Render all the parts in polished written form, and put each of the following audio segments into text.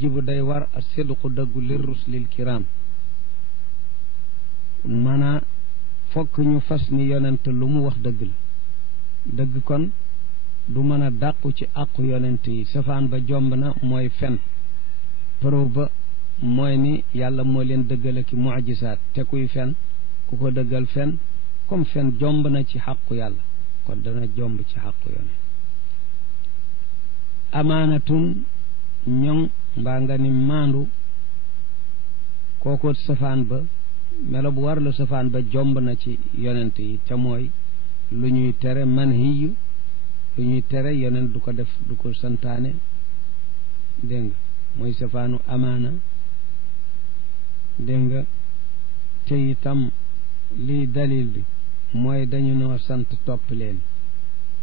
jibu day war a sidqu dëggu lir ruslil kiram maanaa fokk ñu fas ni yonent lu mu wax dëgg la dëgg kon du mën a dàqu ci àqu yonent yi safaan ba jomb na mooy fen preuve ba mooy ni yàlla moo leen dëggale ki mujisaat te kuy fen ku ko dëggal fen comme fen jomb na ci xàqu yàlla kon dana jomb ci xàqu yonent amaanatun ñoŋ mbaa nga ni maandu kooko safaan ba melo bu war la safaan ba jomb na ci yonent yi te mooy lu ñuy tere manhiyu lu ñuy tere yonent du ko def du ko santaane dégg nga mooy safaanu amaana dégg nga te itam lii dalil bi mooy dañu noo sant topp leen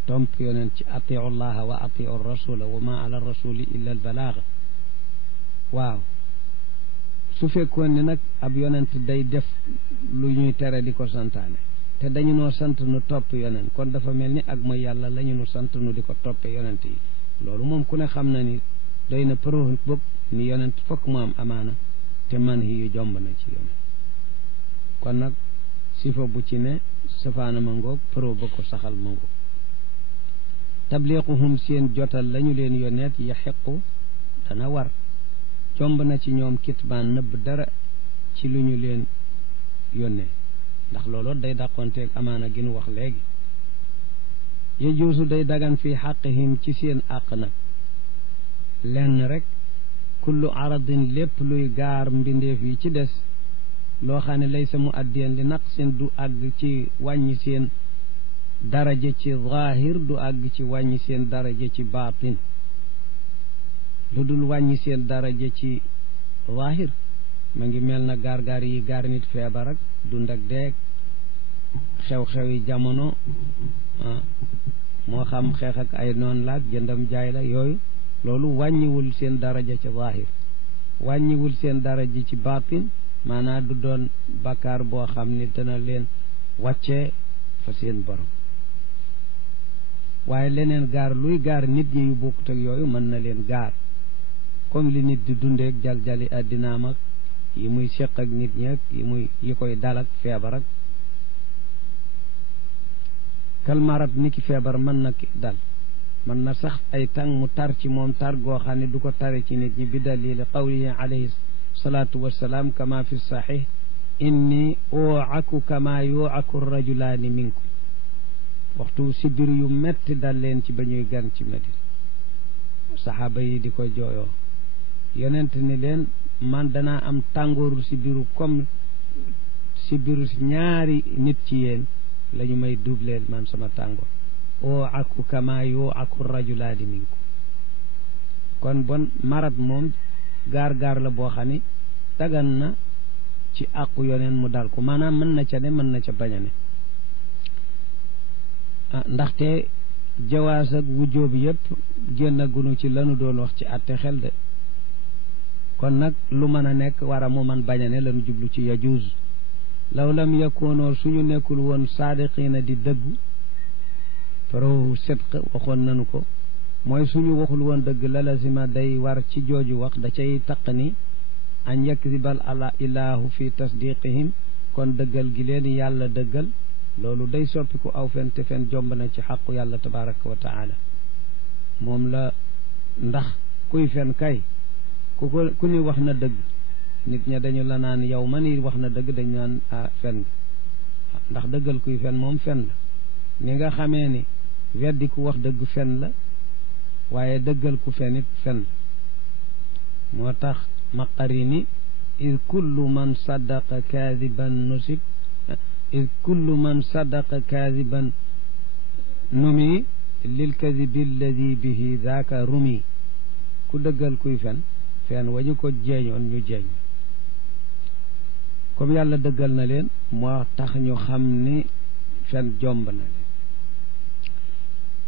topp yonent ci atiu llaha wa atiu rasula wa ma ala rasuli illa al balaaga waaw su fekkoon ni nag ab yonent day def lu ñuy tere di ko santaane te dañu noo sant nu topp yonent kon dafa mel ni ak mooy yàlla la ñu nu sant nu di ko toppe yonent yi loolu moom ku ne xam na ni doy na preuve bopp ni yonent fokk mu am amaana te man yu jomb na ci yonent kon nag sifa bu ci ne safaana ma ngoog preuve ba ko saxal ma ngoog tabliquhum seen jotal lañu leen yonent yaxiqu dana war jomb na ci ñoom kitmaan nëbb dara ci lu ñu leen yónnee ndax loolu day dàqonteeg amaana gi nu wax léegi yejuusu day dagan fii xaqihim ci seen àq nag lenn rek kullu aradin lépp luy gaar mbindeef yi ci des loo xam ne laysa mu addiyan li naqsin du àgg ci wàññi seen daraja ci zaahir du àgg ci wàññi seen daraja ci baatin lu dul wàññi seen daraja ci zaahir ma ngi mel na gaar-gaar yi gaar nit feebar ak dund ak deeg xew-xewi jamono moo xam xeex ak ay noon laag jëndam jaay la yooyu loolu wàññiwul seen daraja ci zaahir wàññiwul seen daraja ci baatin maanaam du doon bakkaar boo xam ni dana leen wàccee fa seen borom waaye leneen gaar luy gaar nit ñi yu bokkut ak yooyu mën na leen gaar comme li nit di dundeek jaljali addinaam ak yi muy seq ak nit ñi ak yi koy dal ak feebar ak kalmarat ni ki feebar mën na dal mën na sax ay tàng mu tar ci moom tar goo xam ne du ko tare ci nit ñi bi dalili qawlihi alayhi salaatu wassalaam kama fi sahih inni uaku kama yuaku rajulaani minkum waxtu sibir yu metti dal leen ci ba ñuy gan ci Madina saxaaba yi di ko jooyoo yonent ni leen man danaa am tàngooru sibiru comme sibiru ñaari nit ci yéen la ñu may dubleel man sama tàngoor oo aku kama yoo aku rajulaani minkum kon bon marat moom gaar-gaar la boo xam ne dagan na ci àqu yoneen mu dal ko maanaam mën na ca ne mën na ca bañ a ne ndaxte jawaas ak wujjóob yëpp génn gunu ci lanu doon wax ci àtte xel de kon nag lu mën a nekk war a mu man bañ a ne lanu jublu ci yajuuz law lam yakoonoo suñu nekkul woon saadiqiina di dëggu pro sidq waxoon nanu ko mooy suñu waxul woon dëgg la lazima day war ci jooju wax da cay taq ni an yakdibal ala ilaahu fi tasdiqihim kon dëggal gi leen yàlla dëggal loolu day soppiku aw fen te fen jomb na ci xaqu yàlla tabaraka wa taala moom la ndax kuy fen kay ku ni wax na dëgg nit ña dañu la naan yow ma ni wax na dëgg dañu naan fen ndax dëggal kuy fen moom fen la ni nga xamee ni weddi ku wax dëgg fen la waaye dëggal ku fen it fen la moo tax maqarini id kullu man saddaqa kaadiban nusib id kullu man saddaqa kaadiban numi lil kadibi alladi bihi daaka rumi ku dëggal kuy fen fen wañu ko jeeñoon ñu jeeñ comme yàlla dëggal na leen moo tax ñu xam ni fen jomb na leen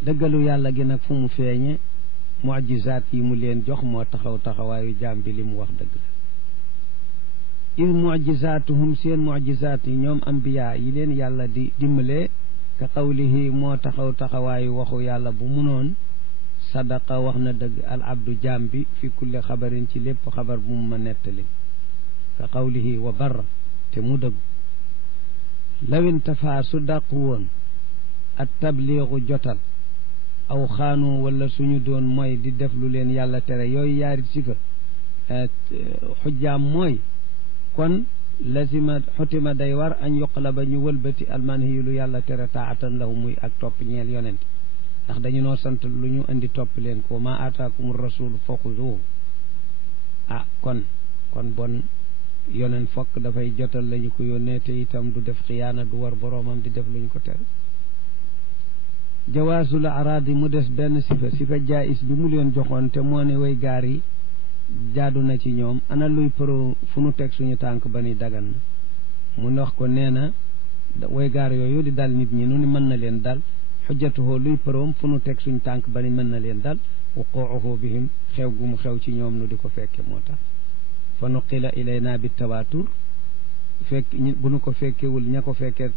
dëggalu yàlla gi nag fu mu feeñe mujizaat yi mu leen jox moo taxaw taxawaayu jaam bi li mu wax dëgg la il mujizaatuhum seen mujizaat yi ñoom ambiya yi leen yàlla di dimbalee ka qawlihi moo taxaw taxawaayu waxu yàlla bu munoon sadaqa wax na dëgg al abdu jaam bi fi kulli xabarin ci lépp xabar bu mu ma nettali ka qawlihi wa barra te mu dëgg lawintafa su dàqu woon at tabliigu jotal aw xaanu wala suñu doon mooy di def lu leen yàlla tere yooyu yaari sifa xujjaam mooy kon lazima xutima day war añ yuqlaba ñu wëlbati almanhiyu lu yàlla tere taatan lahu muy ak topp ñeel yonent ndax dañu noo sant lu ñu indi topp leen ko ma ataakum rasulu fa xuzuhu kon bon yonent fokk dafay jotal lañu ko yónnee te itam du def xiyaana du war boroomam di def lu ñu ko tere jawaasul araadi mu des benn sifa jaayis bi mu leen joxoon te moo ne way gaar yi jaadu na ci ñoom ana luy pro fu nu teg suñu tànk ba ni dagan na mu wax ko nee na way gaar yooyu di dal nit ñi nu ni mën na leen dal xujjatuhoo luy proom fu nu teg suñu tànk ba ni mën na leen dal wuquuhu bihim xew gu mu xew ci ñoom nu di ko fekke moo tax fa nuqila ilayna bi tawaatur bu nu ko fekkewul ña ko fekkee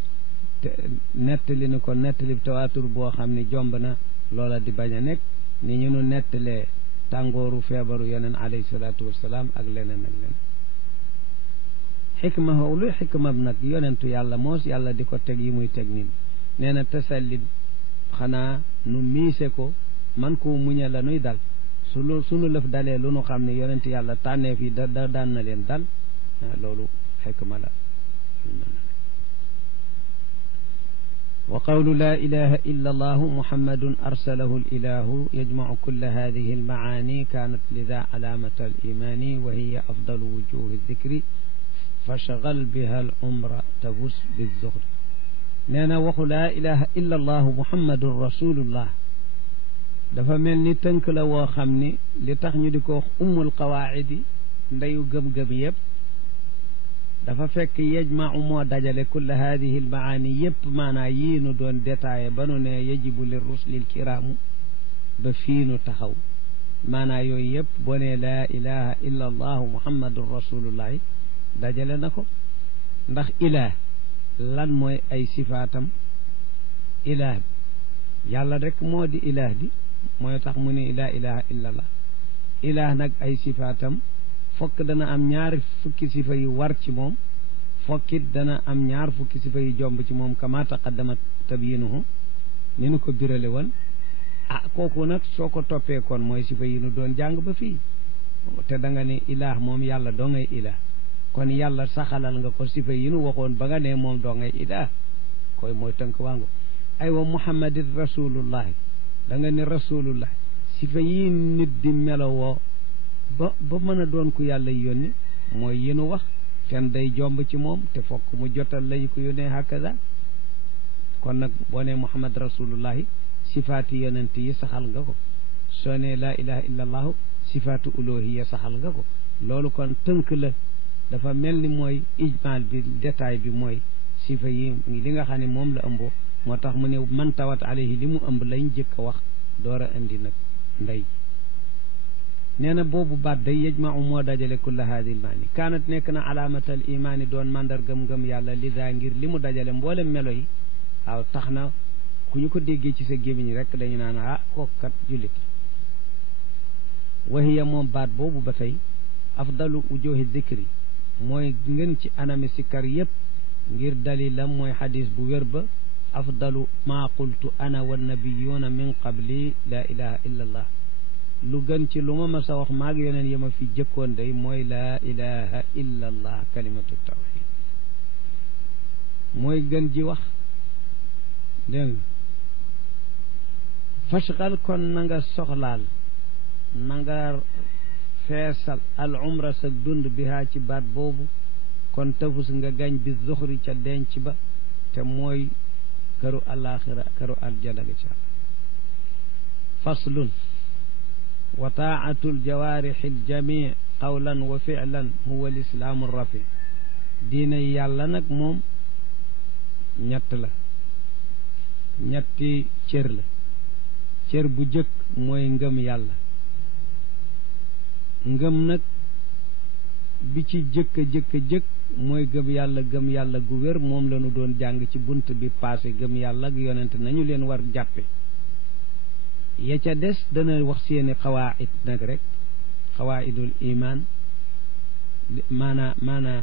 nettali ni ko nettali tawaatur boo xam ne jomb na loola di bañ a nekk ni ñu nu nettalee tàngooru feebaru yeneen alayhi salaatu wassalaam ak leneen ak leneen xikma hoo luy xikma nag yonentu yàlla moos yàlla di ko teg yi muy teg nit nee na tasallit xanaa nu miise ko man koo muñe la nuy dal sunu lëf dalee lu nu xam ne yonent yàlla tànneef yi da daan na leen dal loolu xikma la wa qawlu laa ilaha illa allahu muhammadun arsalahu alilahu yajmacu kulla hadihi almacaani kaanat lida calaamata alimani wa hiya afdalu wujuhi dikri fashgal biha al umra tafus bizuhri nee na waxu laa ilaha illa allahu muhammadun rasulullah dafa mel ni tënk la woo xam ni li tax ñu di ko wax ummul qawaacidi ndeyu gëm-gëm yëpp dafa fekk yajmau moo dajale kulla hadihi almaani yëpp maanaa yii nu doon détaillé ba nu ne yajibu li rusulil kiraamu ba fii nu taxaw maanaa yooyu yëpp boo ne laa ilaha illa allahu muhammadun rasulullahi dajale na ko ndax ilaah lan mooy ay sifaatam ilaah bi yàlla rek moo di ilaah di mooy tax mu ne laa ilaha illa allah ilaah nag ay sifaatam fokk dana am ñaari fukki sifa yu war ci moom fokkit dana am ñaar fukki sifa yu jomb ci moom kama taqaddama tabyinuhu ni nu ko birale woon kooku nag soo ko toppee kon mooy sifa yi nu doon jàng ba fii te da nga ne ilaah moom yàlla doo ngay ilaah kon yàlla saxalal nga ko sifa yi nu waxoon ba nga ne moom doo ngay ilaah koy mooy tënk waango aywa muhammadin rasulullahi da nga ne rasulullah sifa yi nit di melowoo ba mën a doon ku yàlla yónni mooy yenu wax kenn day jomb ci moom te fokk mu jotal lañu ko yónnee hakaza kon nag boo ne muhammad rasulullahi sifaati yonent yi saxal nga ko soo ne laa ilaha illa allahu sifaatu uluhiyya saxal nga ko loolu kon tënk la dafa mel ni mooy ijmaal bi détail bi mooy sifa yi li nga xam ne moom la ëmboo moo tax mu ne man tawat alayhi li mu ëmb lañ jëkk a wax door a indi nag ndey nee na boobu baat day yajmau moo dajale kulla haadi l maani kaanat nekk na alaamatal imaani doon mandargam-gëm yàlla lida ngir li mu dajale mboolem melo yi waaw tax na ku ñu ko déggee ci sa gémmiñ rek dañu naan kooku kat jullit wa hiya moom baat boobu ba tey afdalu wujuhi dikri mooy ngeen ci anami sikkar yëpp ngir dalilam mooy xadis bu wér ba afdalu maa qultu ana wa nabiyuuna min qabli laa ilaha illa allah lu gën ci lu ma mas a wax maag yoneen yi ma fi jëkkoon day mooy laa ilaha illa allah kalimatu tawxid mooy gën ji wax dégg nga fashgal kon na nga soxlaal na nga feesal al umra sa dund bihaa ci baat boobu kon tafus nga gañ bi zuxri ca denc ba te mooy këru alaxira këru aljana ga ca faslun wa taatu aljawaarixi aljami qawlan wa ficlan huwa alislaamu rafi diina yàlla nag moom ñett la ñetti cër la cër bu jëkk mooy ngëm yàlla ngëm nag bi ci jëkk mooy gëm yàlla gu wér moom la ñu doon jàng ci bunt bi passé gëm yàlla ak yonent nañu leen war jàppe ya ca des dana wax seeni xawaid nag rek xawaidul iman maana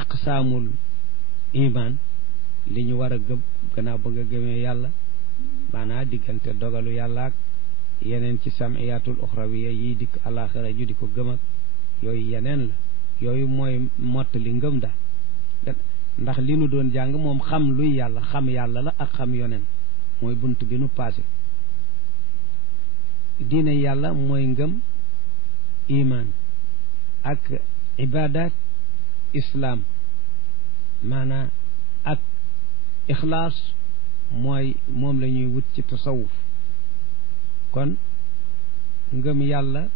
aqsaamul iman li ñu war a gëm gannaaw ba nga gëmee yàlla maanaa diggante dogalu yàlla ak yeneen ci samiyatul uxrawiya yi dikk alaxira ju di ko gëm ak yooyu yeneen la yooyu mooy mottali ngëm daal ndax li nu doon jàng moom xam luy yàlla xam yàlla la ak xam yoneen mooy bunt bi nu passé diine yàlla mooy ngëm iman ak ibadat islaam maanaa ak ixlaas mooy moom la ñuy wut ci tasawuf kon ngëm yàlla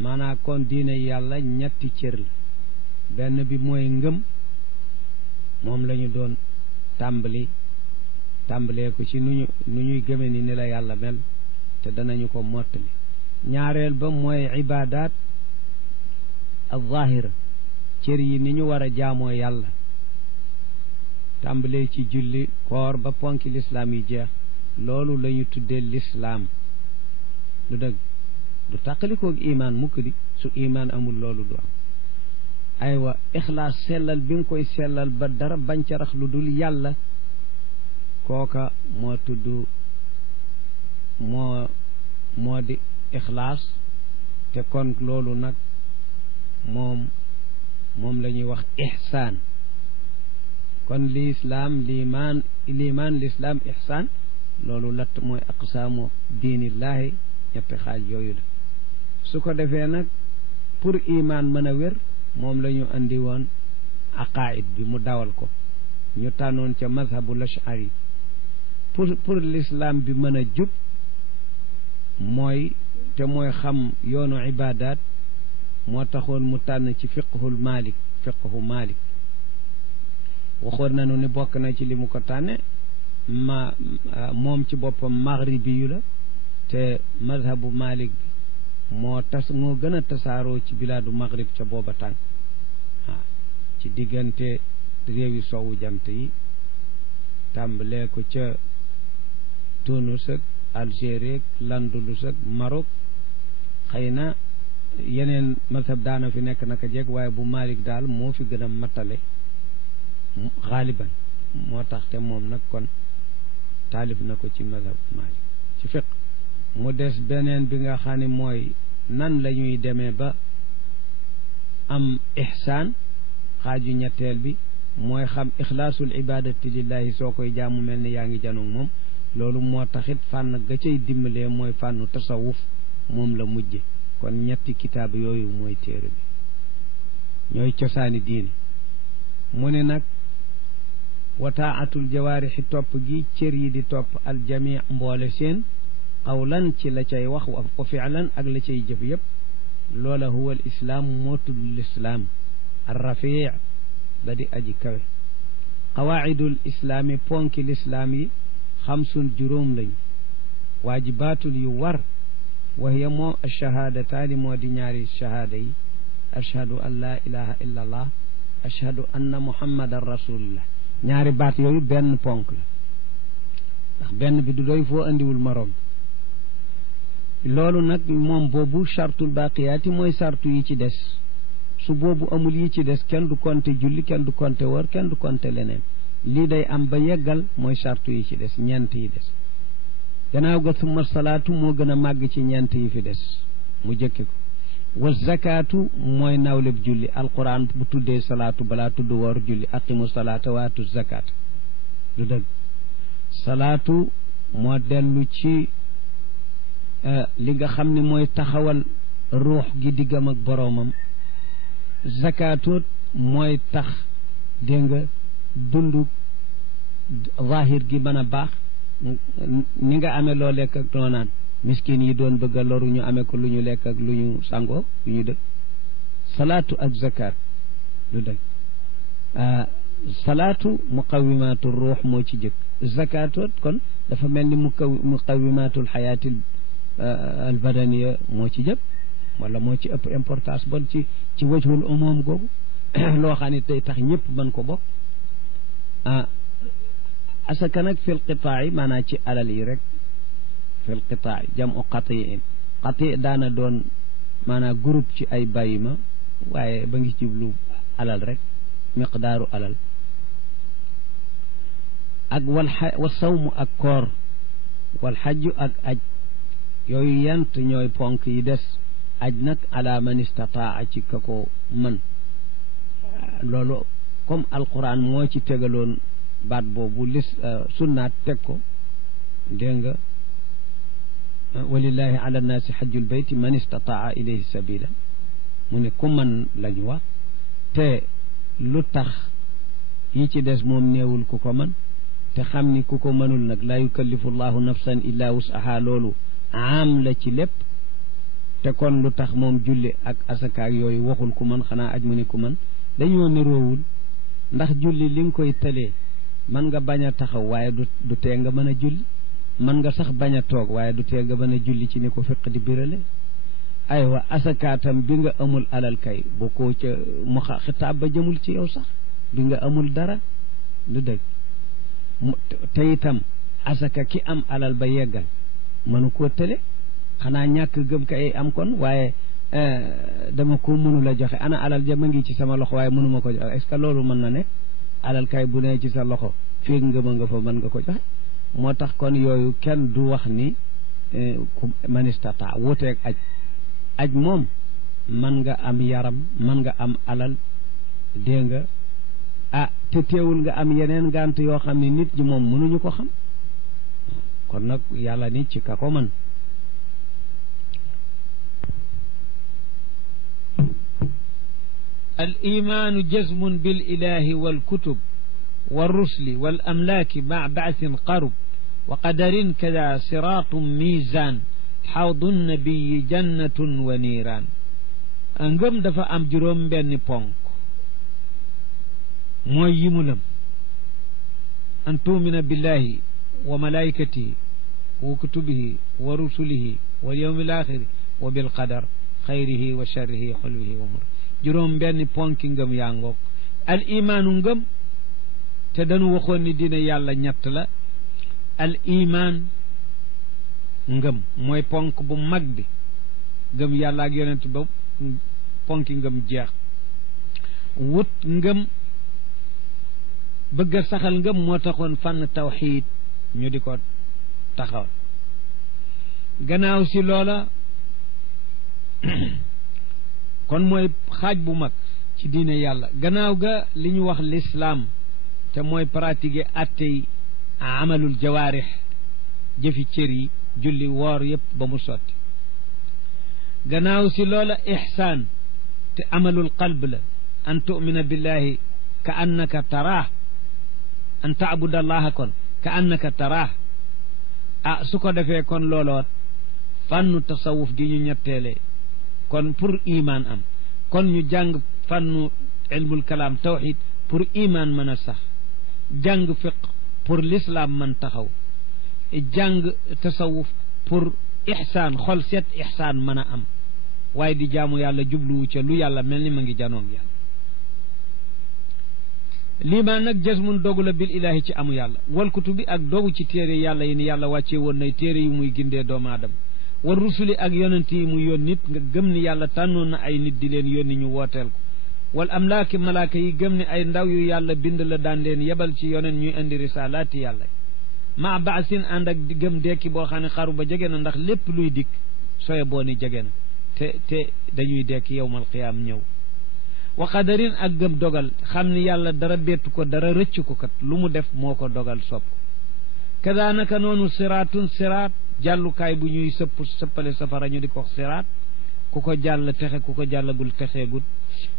maanaa kon diine yàlla ñetti cër la benn bi mooy ngëm moom la ñu doon tàmbalee ko ci nu ñuy gëme ni la yàlla mel te danañu ko mottali ñaareel ba mooy ibadat al-zahira cër yi ni ñu war a jaamoo yàlla tàmbalee ci julli koor ba ponki lislaam yi jeex loolu la ñu tuddee lislaam du dëgg du tàqalikoog imaan mukk di su imaan amul loolu du am aywa ixlaas sellal bi nga koy sellal ba dara bañ ca rax lu dul yàlla kooka moo tudd moo di ixlaas te kon loolu nag moom la ñuy wax ixsaan kon lislaam liimaan lislaam ixsaan loolu latt mooy aqsaamu diinillaahi ñetti xaaj yooyu la su ko defee nag pour imaan mën a wér moom la ñu andi woon aqaid bi mu dawal ko ñu tànnoon ca mazhabul ashari pour l'islam bi mën a jub mooy xam yoonu ibadat moo taxoon mu tànn ci fiqhu malik waxoon nañu ni bokk na ci li mu ko tànne moom ci boppam maghribi yu la te mazhabu malik bi moo gën a tasaaroo ci bilaadu maghrib ca booba tànk ci diggante réewi soowu jant yi tàmbalee ko ca Tunis ak Algérie ak Landulus ak Maroc xëy na yeneen mazhab daana fi nekk naka jekk waaye bu malik daal moo fi gën a matale xaaliban moo tax te moom nag kon taalif na ko ci mazhab malik ci fiq mu des beneen bi nga xam ne mooy nan la ñuy demee ba am ihsaan xaaju ñetteel bi mooy xam ixlaasul ibadati lillahi soo koy jaamu mel ni yaa ngi janoog moom loolu moo taxit fànn ga cay dimbalee mooy fànnu tasawuf moom la mujje kon ñetti kitaab yooyu mooy téere bi ñooy cosaani diine mu ne nag wa taatul jawaarixi topp gi cër yi di topp aljami mboole seen qawlan ci la cay wax wa fi'lan ak la cay jëf yëpp loola huwa al islaam moo tudd lislaam arrafii ba di aji kawe qawaidul islaami ponki lislaam yi xamsun juróom lañ waajibaatul yu war wa hiya moom achahaadataani moo di ñaari shahaada yi ashhadu an laa ilaha illa allah ashhadu anna muhammadan rasulullah ñaari baat yooyu benn ponk la ndax benn bi du doy foo andiwul moroom loolu nag moom boobu chartul baqiyaati mooy sartu yi ci des su boobu amul yi ci des kenn du compter julli kenn du compter wër kenn du compter leneen lii day am ba yeggal mooy sartu yi ci des ñeent yi des gannaaw ga summa salaatu moo gën a màgg ci ñeent yi fi des mu jëkke ko wa zakaatu mooy nawleb julli alquran bu tuddee salaatu balaa tudd woor julli aqimu salaata waatu zakaat du dëgg salaatu moo dellu ci li nga xam ne mooy taxawal ruux gi diggam ak boroomam zakaatoot mooy tax dégg nga dundu zahir gi mën a baax ni nga amee loo lekk ak loo naan miskin yi doon bëgg a loru ñu amee ko lu ñu lekk ak lu ñu sangoo lu ñu dëkk salaatu ak zakat lu dëkk salaatu muqawimaatu ruux moo ci jëkk zakatoot kon dafa mel ni muqawimaatul xayaatil albadaniya moo ci jëkk wala moo ci ëpp importance bon ci wajhul umum googu loo xam ne tey tax ñëpp mën ko bokk asaka nag fil qitaa'i maanaam ci alal yi rek fil qitaa'i jam'u qatiin qati daana doon maanaam groupe ci ay bàyyima waaye ba ngi jublu alal rek miqdaaru alal ak wa sawmu ak koor wal xajju ak aj yooyu yant ñooy ponk yi des aj nag ala man istataa ci ka ko mën loolu comme alquran moo ci tegaloon baat boobu sunnaat teg ko dégg nga walillahi ala nnaasi xajjul bayti man istataa ilayhi sabila mu ne ku mën la ñu wax te lu tax yi ci des moom néewul ku ko mën te xam ni ku ko mënul nag laa yukallifu llahu nafsan illa wusaha loolu am la ci lépp te kon lu tax moom julli ak asakaak yooyu waxul ku mën xanaa aj mu ni ku mën dañoo niroowul ndax julli li nga koy tëlee mën nga bañ a taxaw waaye du tee nga mën a julli mën nga sax bañ a toog waaye du tee nga mën a julli ci ni ko fiq di birale aywa asakaatam bi nga amul alal kay boo ko ca mu xitaab ba jëmul ci yow sax bi nga amul dara du dëgg te itam asaka ki am alal ba yeggal mënu koo tële xanaa ñàkk gëm ka ay am kon waaye dama ko mënul a joxe ana alal ja ma ngi ci sama loxo waaye mënuma ko joxe est-ce que loolu mën na ne alal kay bu ne ci sa loxo fii ngëma nga fa mën nga ko joxe moo tax kon yooyu kenn du wax ni man istata wuteeg aj moom mën nga am yaram mën nga am alal dégg nga te teewul nga am yeneen ngànt yoo xam ne nit ñi moom mënuñu ko xam kon nag yàlla ni ci ka ko mën al imaanu jazmun bil ilahi wal kutub wal rusli wal amlaaki ma baasin qarub wa qadarin kada siratum misaan xawdu nabiyi jannatun wa niiraan ngëm dafa am juróom benni ponk mooy yi mu lëm an tuumina billahi wa malaikatihi wa kutubihi wa rusulihi wal yawmil axiri wa bil qadar xayrihi wa sharrihi xulwihi wa mur juróom benni ponki ngëm yaa ngoog al imaanu ngëm te dañu waxoon ni dina yàlla ñett la al imaan ngëm mooy ponk bu mag bi ngëm yàlla ak yonent ba ponki ngëm jeex wut ngëm bëgg a saxal ngëm moo taxoon fànn tawxiid ñu di ko taxawal gannaaw si loola kon mooy xaaj bu mag ci diine yàlla gannaaw ga li ñu wax lislaam te mooy pratiquer attey amalul jawaarix jëfi cër yi julli woor yëpp ba mu sotti gannaaw si loola ixsaan te amalul qalb la an tumina billahi ka annaka taraah an taabuda allaha kon ka annaka taraah su ko defee kon looloot fànnu tasawuf gi ñu ñetteele kon pour iman am kon ñu jàng fànnu ilmul kalaam tawxid pour iman mën a sax jàng fiq pour l'islam mën taxaw jàng tasawuf pour ixsaan xol seet ixsaan mën a am waaye di jaamu yàlla jubluwu ca lu yàlla mel ni ma ngi janoog yàlla liimaan nag jasmun dogu la bil ilaahi ci amu yàlla wal kutubi ak dogu ci téere yàlla yi ni yàlla wàccee woon nay téere yu muy gindee doomu aadama war rusuli ak yonent yi mu yoon nit nga gëm ni yàlla tànnoon na ay nit di leen yónni ñu wooteel ko wal amlaaki malaaka yi gëm ni ay ndaw yu yàlla bind la daan leen yebal ci yonent ñuy indi risalaati yàlla ma baasin ànd ak gëm dekki boo xam ne xaru ba jege na ndax lépp luy dikk soye boo ni jege na te dañuy dekki yowmal qiyaam ñëw wa qadarin ak gëm dogal xam ni yàlla dara bettu ko dara rëcc ko kat lu mu def moo ko dogal sopp kada naka noonu siraatun siraat jàllukaay bu ñuy sëppale safara ñu di ko siraat ku ko jàll texe ku ko jàllagul texeegul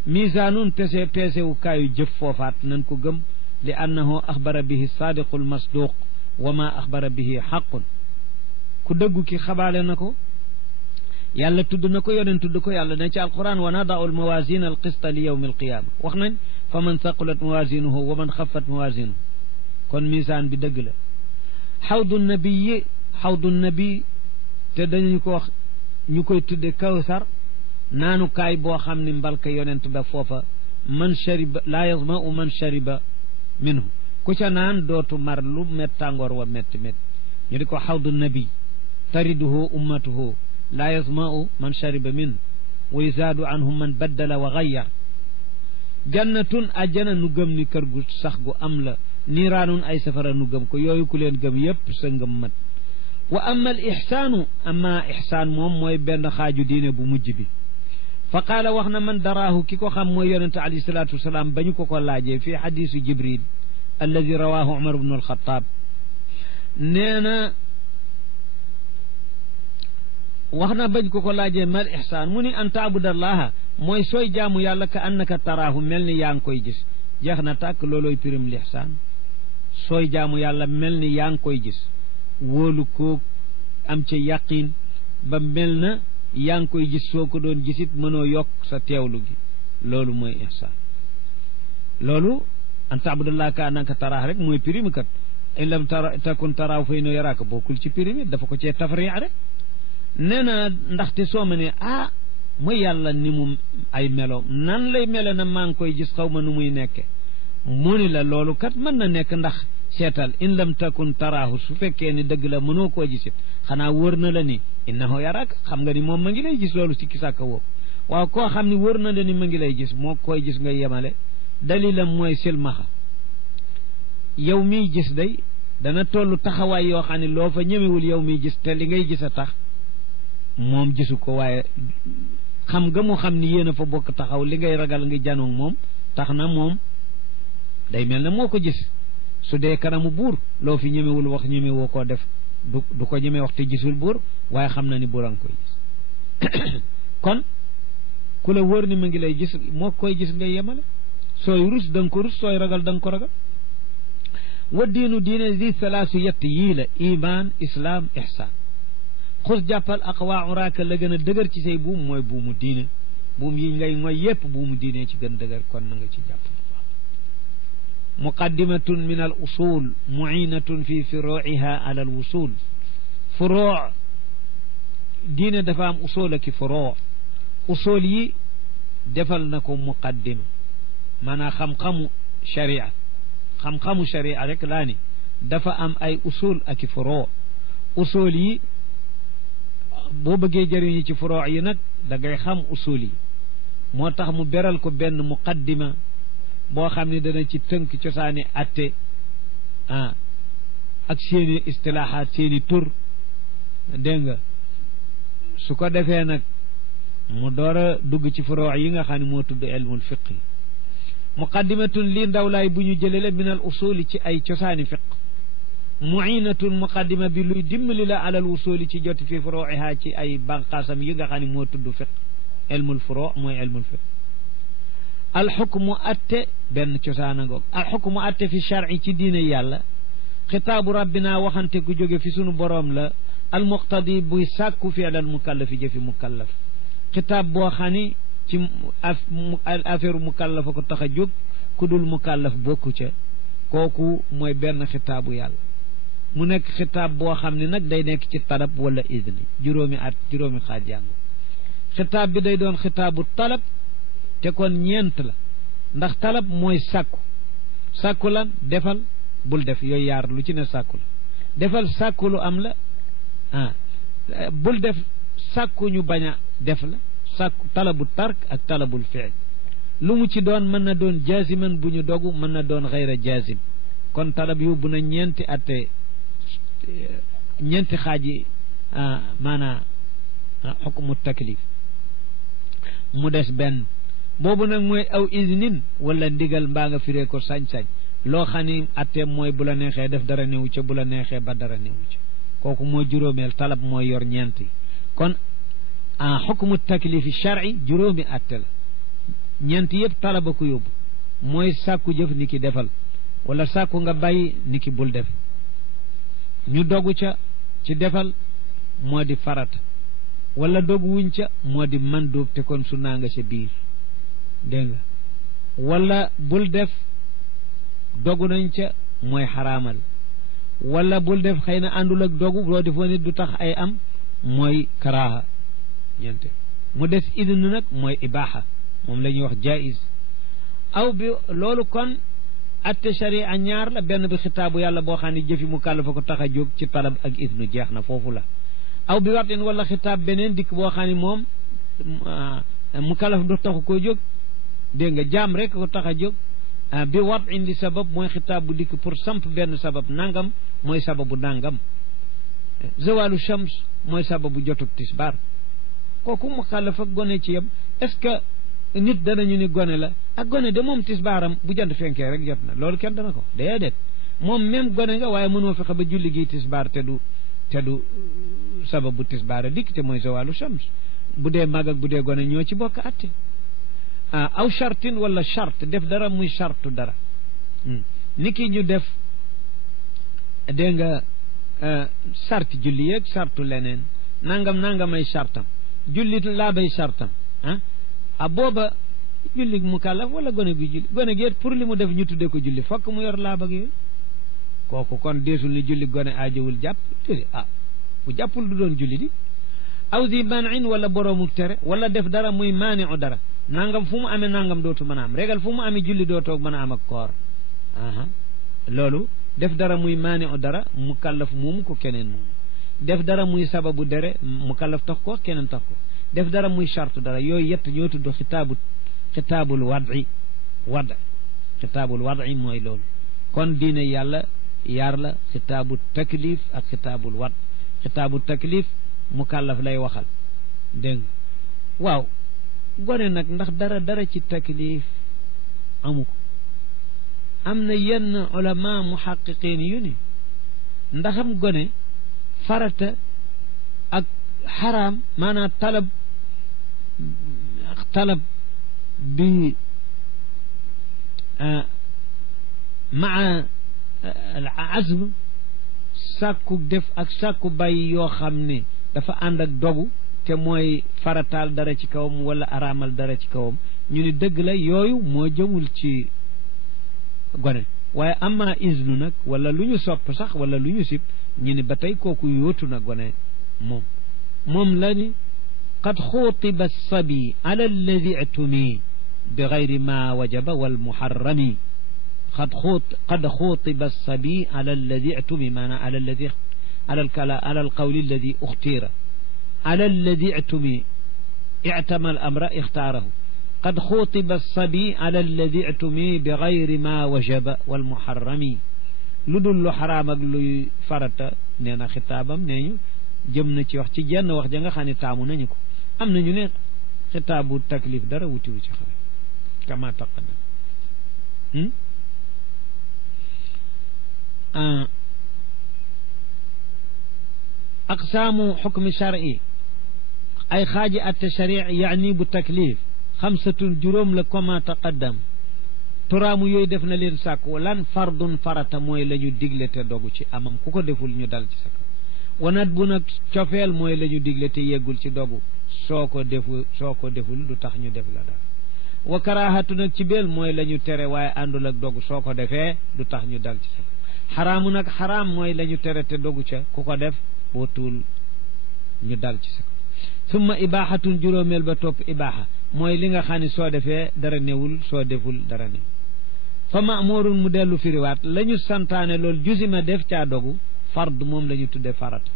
misaanun peesewu kaayu jëf foofaat nan ko gëm li annahu axbara bihi saadiqul masduq wa ma axbara bihi xaqun ku dëggu ki xabaale na ko yàlla tudd na ko yoneen tudd ko yàlla ne ci alquran wa nadaau almawasina alqista li yawmi alqiyama wax nañ fa man saqulat mawasinuhu wa man xafat mawasinuhu kon misaan bi dëgg la xawdu nabi te dañu ko wax ñu koy tudde kawsar naanukaay boo xam ni mbalka yonent ba foofa man shariba laa yazmau man shariba minhu ku ca naan dootu mar lu met tàngoor wa métti métti ñu di ko xawdu nabi tariduhu ummatuhu laa yasma'u man shariba min wa yuzaadu anhum man baddala wa gayyar jannatun ajjana nu gëm ni kër gu sax gu am la niiraanun ay safara nu gëm ko yooyu ku leen gëm yépp sa ngëm mat wa amma al ixsaanu amma ixsaan moom mooy benn xaaju diine bu mujj bi fa qaala wax na man daraahu ki ko xam mooy yonente alayhi salaatu wasalaam ba ñu ko laajee fii xadiisu jibril alladi rawaahu umar bnu alxataab nee na wax na bañ ko laajee mal ixsaan mu ni an taabudallaha mooy sooy jaamu yàlla ka annaka taraahu mel ni yaa ngi koy gis jeex na tàkk loolooy pirim lixsaan sooy jaamu yàlla mel ni yaa ngi koy gis wóolu ko am ca yaqin ba mel na yaa ngi koy gis soo ko doon gisit mënoo yokk sa teewlu gi loolu mooy ihsaan loolu an taabudallaha ka annaka taraahu rek mooy pirim kat in lam takun taraahu fa innahu yaraaka bokkul ci pirim dafa ko cee tafriix rek nee na ndaxte soo ma ne mooy yàlla ni mu ay melo nan lay melo na maa ngi koy gis xaw ma nu muy nekke mu ni la loolu kat mën na nekk ndax seetal in lam takun taraahu su fekkee ni dëgg la mënoo koo gisit xanaa wër na la ni innahu yaraak xam nga ni moom ma ngi lay gis loolu sikki sàkka woowu waaw koo xam ni wër na la ni ma ngi lay gis moo koy gis nga yemale dalilam mooy silmaxa yow miy gis day dana toll taxawaay yoo xam ne loo fa ñemewul yow miy gis te li ngay gis a tax moom gisu ko waaye xam nga mu xam ni yéen a fa bokk taxaw li ngay ragal ngi janoog moom tax na moom day mel ne moo ko gis su dee kanamu buur loo fi ñemewul wax ñemewoo koo def du ko ñeme wax te gisul buur waaye xam na ni buur a ngi koy gis kon ku la wóor ni ma ngi lay gis moo koy gis ngay yemale sooy rus da nga ko rus sooy ragal da nga ko ragal wa diinu diine di salaasu yett yii la iman islaam ihsaan xus jàppal aqwa uraaka la gën a dëgër ci say buum mooy buumu diine buum yi ngay mooy yépp buumu diine ci gën dëgër kon na nga ci jàpp muqaddimatun min al usul muinatun fi furuiha ala al wusul furuu diine dafa am usul aki furuu usul yi defal na ko muqaddima maanaam xam-xamu sharia xam-xamu sharia rek laa ni dafa am ay usul aki furuu usul yi boo bëggee jëriñu ci furoo yi nag da ngay xam usul yi moo tax mu beral ko benn muqaddima boo xam ne dana ci tënk cosaani atte ak seeni istilaahaat seeni tur dégg nga su ko defee nag mu door a dugg ci furoo yi nga xam ne moo tudd ilmul fiq yi muqaddimatun lii ndawlaay bu ñu jëlee la min al usuli ci ay cosaani fiq muinatun muqaddima bi luy dimbali la alal wusuli ci joti fi furuiha ci ay banqaasam yi nga xam ne moo tudd fiq ilmul furu mooy ilmul fiq alxukmu atte benn cosaana ngoog alxukmu atte fi sharci ci diine yàlla xitaabu rabbina waxante ku jóge fi sunu boroom la almuqtadi buy sàkku fi'l al mukallafi jëfi mukallaf xitaab boo xam ni ci affaire mukallafa ko tax a jóg ku dul mukallaf bokku ca kooku mooy benn xitaabu yàlla mu nekk xitaab boo xam ne nag day nekk ci talab wala idni juróomi xaaj jàng xitaab bi day doon xitaabu talab te kon ñeent la ndax talab mooy sàkku lan defal bul def yooyu yaar lu ci ne sàkku la defal sàkku lu am la bul def sàkku ñu bañ a def la sàkku talabu tark ak talabul fi'l lu mu ci doon mën na doon jaziman bu ñu dogu mën na doon xayra jazim kon talab yóbbu na ñeenti xaaji maanaa xukmu taklif mu des benn boobu nag mooy aw iznin wala ndigal mbaa nga firee ko sañ-sañ loo xam ni atteem mooy bu la neexee def dara newu ca bu la neexee ba dara newu ca kooku mooy juróomeel talab mooy yor ñeenti kon xukmu taklifi shar'i juróomi atte la ñeenti yëpp talaba ko yóbbu mooy sàkku jëf ni ki defal wala sàkku nga bàyyi ni ki bul def ñu dogu ca ci defal moo di farata wala dogu wuñ ca moo di mandóob te kon sunnaa nga ca biir dégg nga wala bul def dogu nañ ca mooy xaraamal wala bul def xëy na àndul ak dogu loo defoon nit du tax ay am mooy karaaha ñeente mu des idn nag mooy ibaaxa moom la ñuy wax jaiz aw bi loolu kon atte sharia ñaar la benn bi xitaabu yàlla boo xam ne jëfi mu kàllafa ko tax a jóg ci talab ak idnu jeex na foofu la aw bi watin wala xitaab beneen dikk boo xam ne moom mu kàllaf du taxu koo jóg dégg nga jaam rek ko tax a jóg bi wat indi sabab mooy xitaab bu dikk pour samp benn sabab nangam mooy sababu nangam zawalu shams mooy sababu jotug tisbaar kooku mu kàllaf ak gone ci yem est-ce que nit danañu ni gone la ak gone de moom tisbaaram bu jant fenkee rek jot na loolu kenn dana ko déedéet moom même gone nga waaye mënoo fexe ba julli gi tisbaar te du sababu tisbaar a dikk te mooy zawalu shams bu dee mag ak bu dee gone ñoo ci bokk atte aw chartin wala charte def dara muy chartu dara ni ki ñu def dégg nga charte julli yeeg chartu leneen nangam ay chartam julli laa bay chartam booba julli mu kàllaf wala gone gi julli gone gi pour li mu def ñu tuddee ko julli fokk mu yor laab ak yooyu kooku kon deesul ni julli gone aajowul jàpp julli bu jàppul du doon julli di aw zi manin wala boroomu tere wala def dara muy maani u dara nangam fu mu amee nangam dootu mën a am régal fu mu amee julli dootoog mën a am ak koor loolu def dara muy maani u dara mu kàllaf moomu ko keneen moomu def dara muy sababu dere mu kàllaf tax ko keneen tax ko def dara muy charte dara yooyu yett ñoo tudd xitaabul wadi xitaabul wadi mooy loolu kon diine yàlla yaar la xitaabu taklif ak xitaabul wad xitaabu taklif mu kàllaf lay waxal dégg nga waaw gone nag ndax dara ci taklif amu ko am na yenn ulama muhaqiqin yu ni ndaxam gone farata ak xaraam maanaam talab bi maa azm sàkku def ak sàkku bàyyi yoo xam ne dafa ànd ak dogu te mooy farataal dara ci kawam wala araamal dara ci kawam ñu ni dëgg la yooyu moo jëmul ci gone waaye amma iznu nag wala lu ñu sopp sax wala lu ñu sib ñu ni ba tey kooku yóotu na gone moom la ni qad xuutiba sabi ala alladi itumi bi gayri ma wajaba wal muharrami qad xuutiba sabi ala alladi itumi maanaam ala alladi ala alqawli alladi uxtira على الذي اعتمى الأمر اختاره قد خوطب الصبي على الذي اعتمي بغير ما وجب والمحرم لدل حرام لي فرط نينا خطابم نيو جمنا ci wax ci jenn wax ja nga xam ne taamu nañu ko am nañu ne xitaabu taklif dara wutiwu ci xale kama taqaddam aqsaamu xukmi shar'i ay xaaji atte sharia yaani bu taklif xamsatun juróom la kama taqaddam turaamu yooyu def na leen sàkku lan fardun farata mooy la ñu digle te dogu ci amam ku ko deful ñu dal ci sa kaw wanat bu nag cofeel mooy la ñu digle te yeggul ci dogu soo ko deful du tax ñu def la dara wa karaahatu nag ci beel mooy la ñu tere waaye àndul ak dogu soo ko defee du tax ñu dal ci sa kaw xaraamu nag xaraam mooy la ñu tere te dogu ca ku ko def boo tuul ñu dal ci sa kaw summa ibaaxatun juróomeel ba topp ibaaxa mooy li nga xam ne soo defee dara newul soo deful dara newul fa maamurun mu dellu firiwaat la ñu santaane loolu jusima def caa dogu fard moom la ñu tudde farata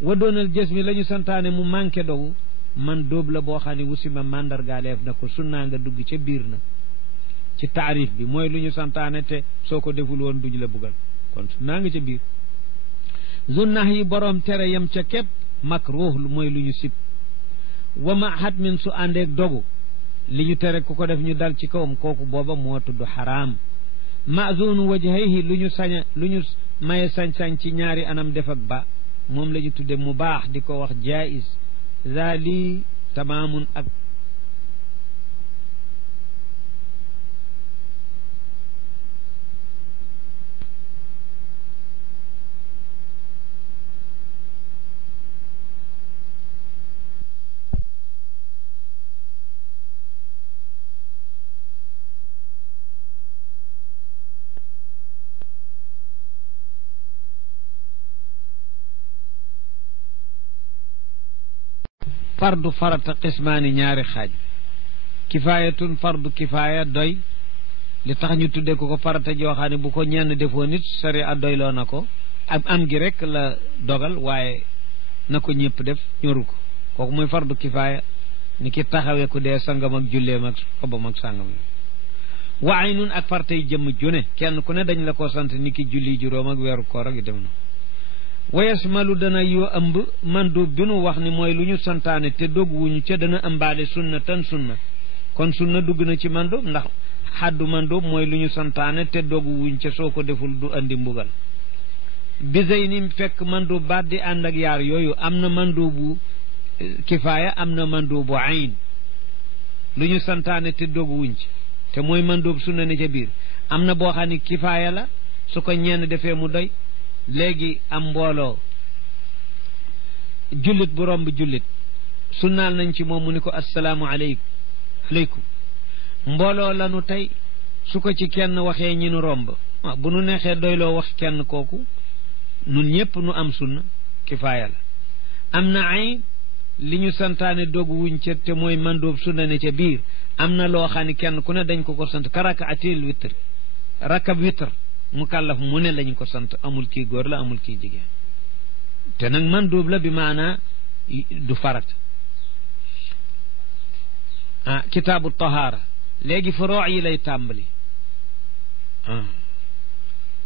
wa doonal jës mi la ñu santaane mu manqué dogu man dóob la boo xam ne wusima mandargaaleef na ko sunnaa nga dugg ca biir na ci taarif bi mooy lu ñu santaane te soo ko deful woon duñ la buggal kon sunnaa nga ca biir zunnah yi boroom tere yam ca képp makruh mooy lu ñu sib wa ma hatmin su àndeeg dogu li ñu tere ku ko def ñu dal ci kawam kooku booba moo tudd xaraam mazunu wajhayhi lu ñu saña lu ñu maye sañ-sañ ci ñaari anam def ak ba moom la ñu tudde mubaax di ko wax jaiz zali tamaamun ak fardu farata qismaani ñaari xaaj kifaayatun fardu kifaaya doy li tax ñu tuddee ko farata joo xam ne bu ko ñenn defoo nit sari a doyloo na ko ak am gi rek la dogal waaye na ko ñëpp def ñoru ko kooku mooy fardu kifaaya ni ki taxawee ku dee sangam ak julleem ak xobam ak sangam waaye nun ak fartay jëmm june kenn ku ne dañ la ko sant ni ki julli juróom ak weeru koor ak yu dem na wayasmalu dana yoo ëmb mandu bi nu wax ni mooy lu ñu santaane te dogg wuñu ca dana ëmbaale sunna tan sunna kon sunna dugg na ci mandóob ndax xaddu mandóob mooy lu ñu santaane te dogg wuñ ca soo ko deful du andi mbugal bisey ni fekk mandóob baat di ànd ak yaar yooyu am na mandóobu kifaaya am na mandóobu ayn lu ñu santaane te dogg wuñ ci te mooy mandóob sunna ne ca biir am na boo xam ne kifaaya la su ko ñenn defee mu doy léegi am mbooloo jullit bu romb jullit sunnaal nañ ci moom mu ni ko assalaamu aleykum mbooloo lanu tey su ko ci kenn waxee ñi nu romb bu nu neexee doyloo wax kenn kooku nun ñëpp nu am sunna kifaaya la am na ay li ñu santaane dogu wuñ ca te mooy mandóob sunna ne ca biir am na loo xam ne kenn ku ne dañ ko sant ka rakaatil witr rakab witr mu kàllaf mu ne lañu ko sant amul kii góor la amul kii jigéen te nag mandóob la bi maanaa du farat kitaabu tahaara léegi furoo yi lay tàmbali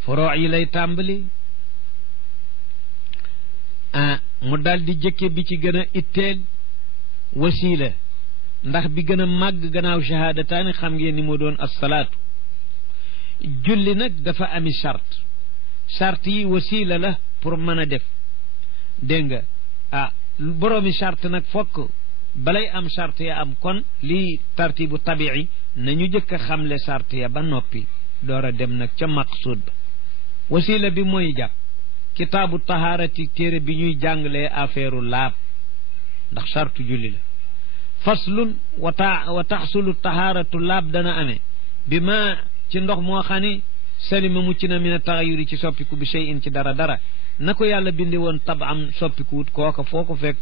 furoo yi lay tàmbali mu dal di jëkke bi ci gën a itteel wasiila ndax bi gën a màgg gannaaw shahaadataani xam ngeen ni moo doon assalaatu julli nag dafa ami charte yi wasiila la pour mën a def dégg nga boroomi charte nag fokk balay am charte ya am kon lii tartibu tabii nañu jëkk a xamle charte ya ba noppi door a dem nag ca maqsuud ba wasiila bi mooy jàpp kitaabu tahaarati téere bi ñuy jàngalee affaire laab ndax charte julli la faslun wa taxsulu tahaaratu laab dana amee bi ma ci ndox moo xam ni salima mucc na mina taxayuri ci soppiku bi shay in ci dara na ko yàlla bindi woon tab am soppikuwut kooka foo ko fekk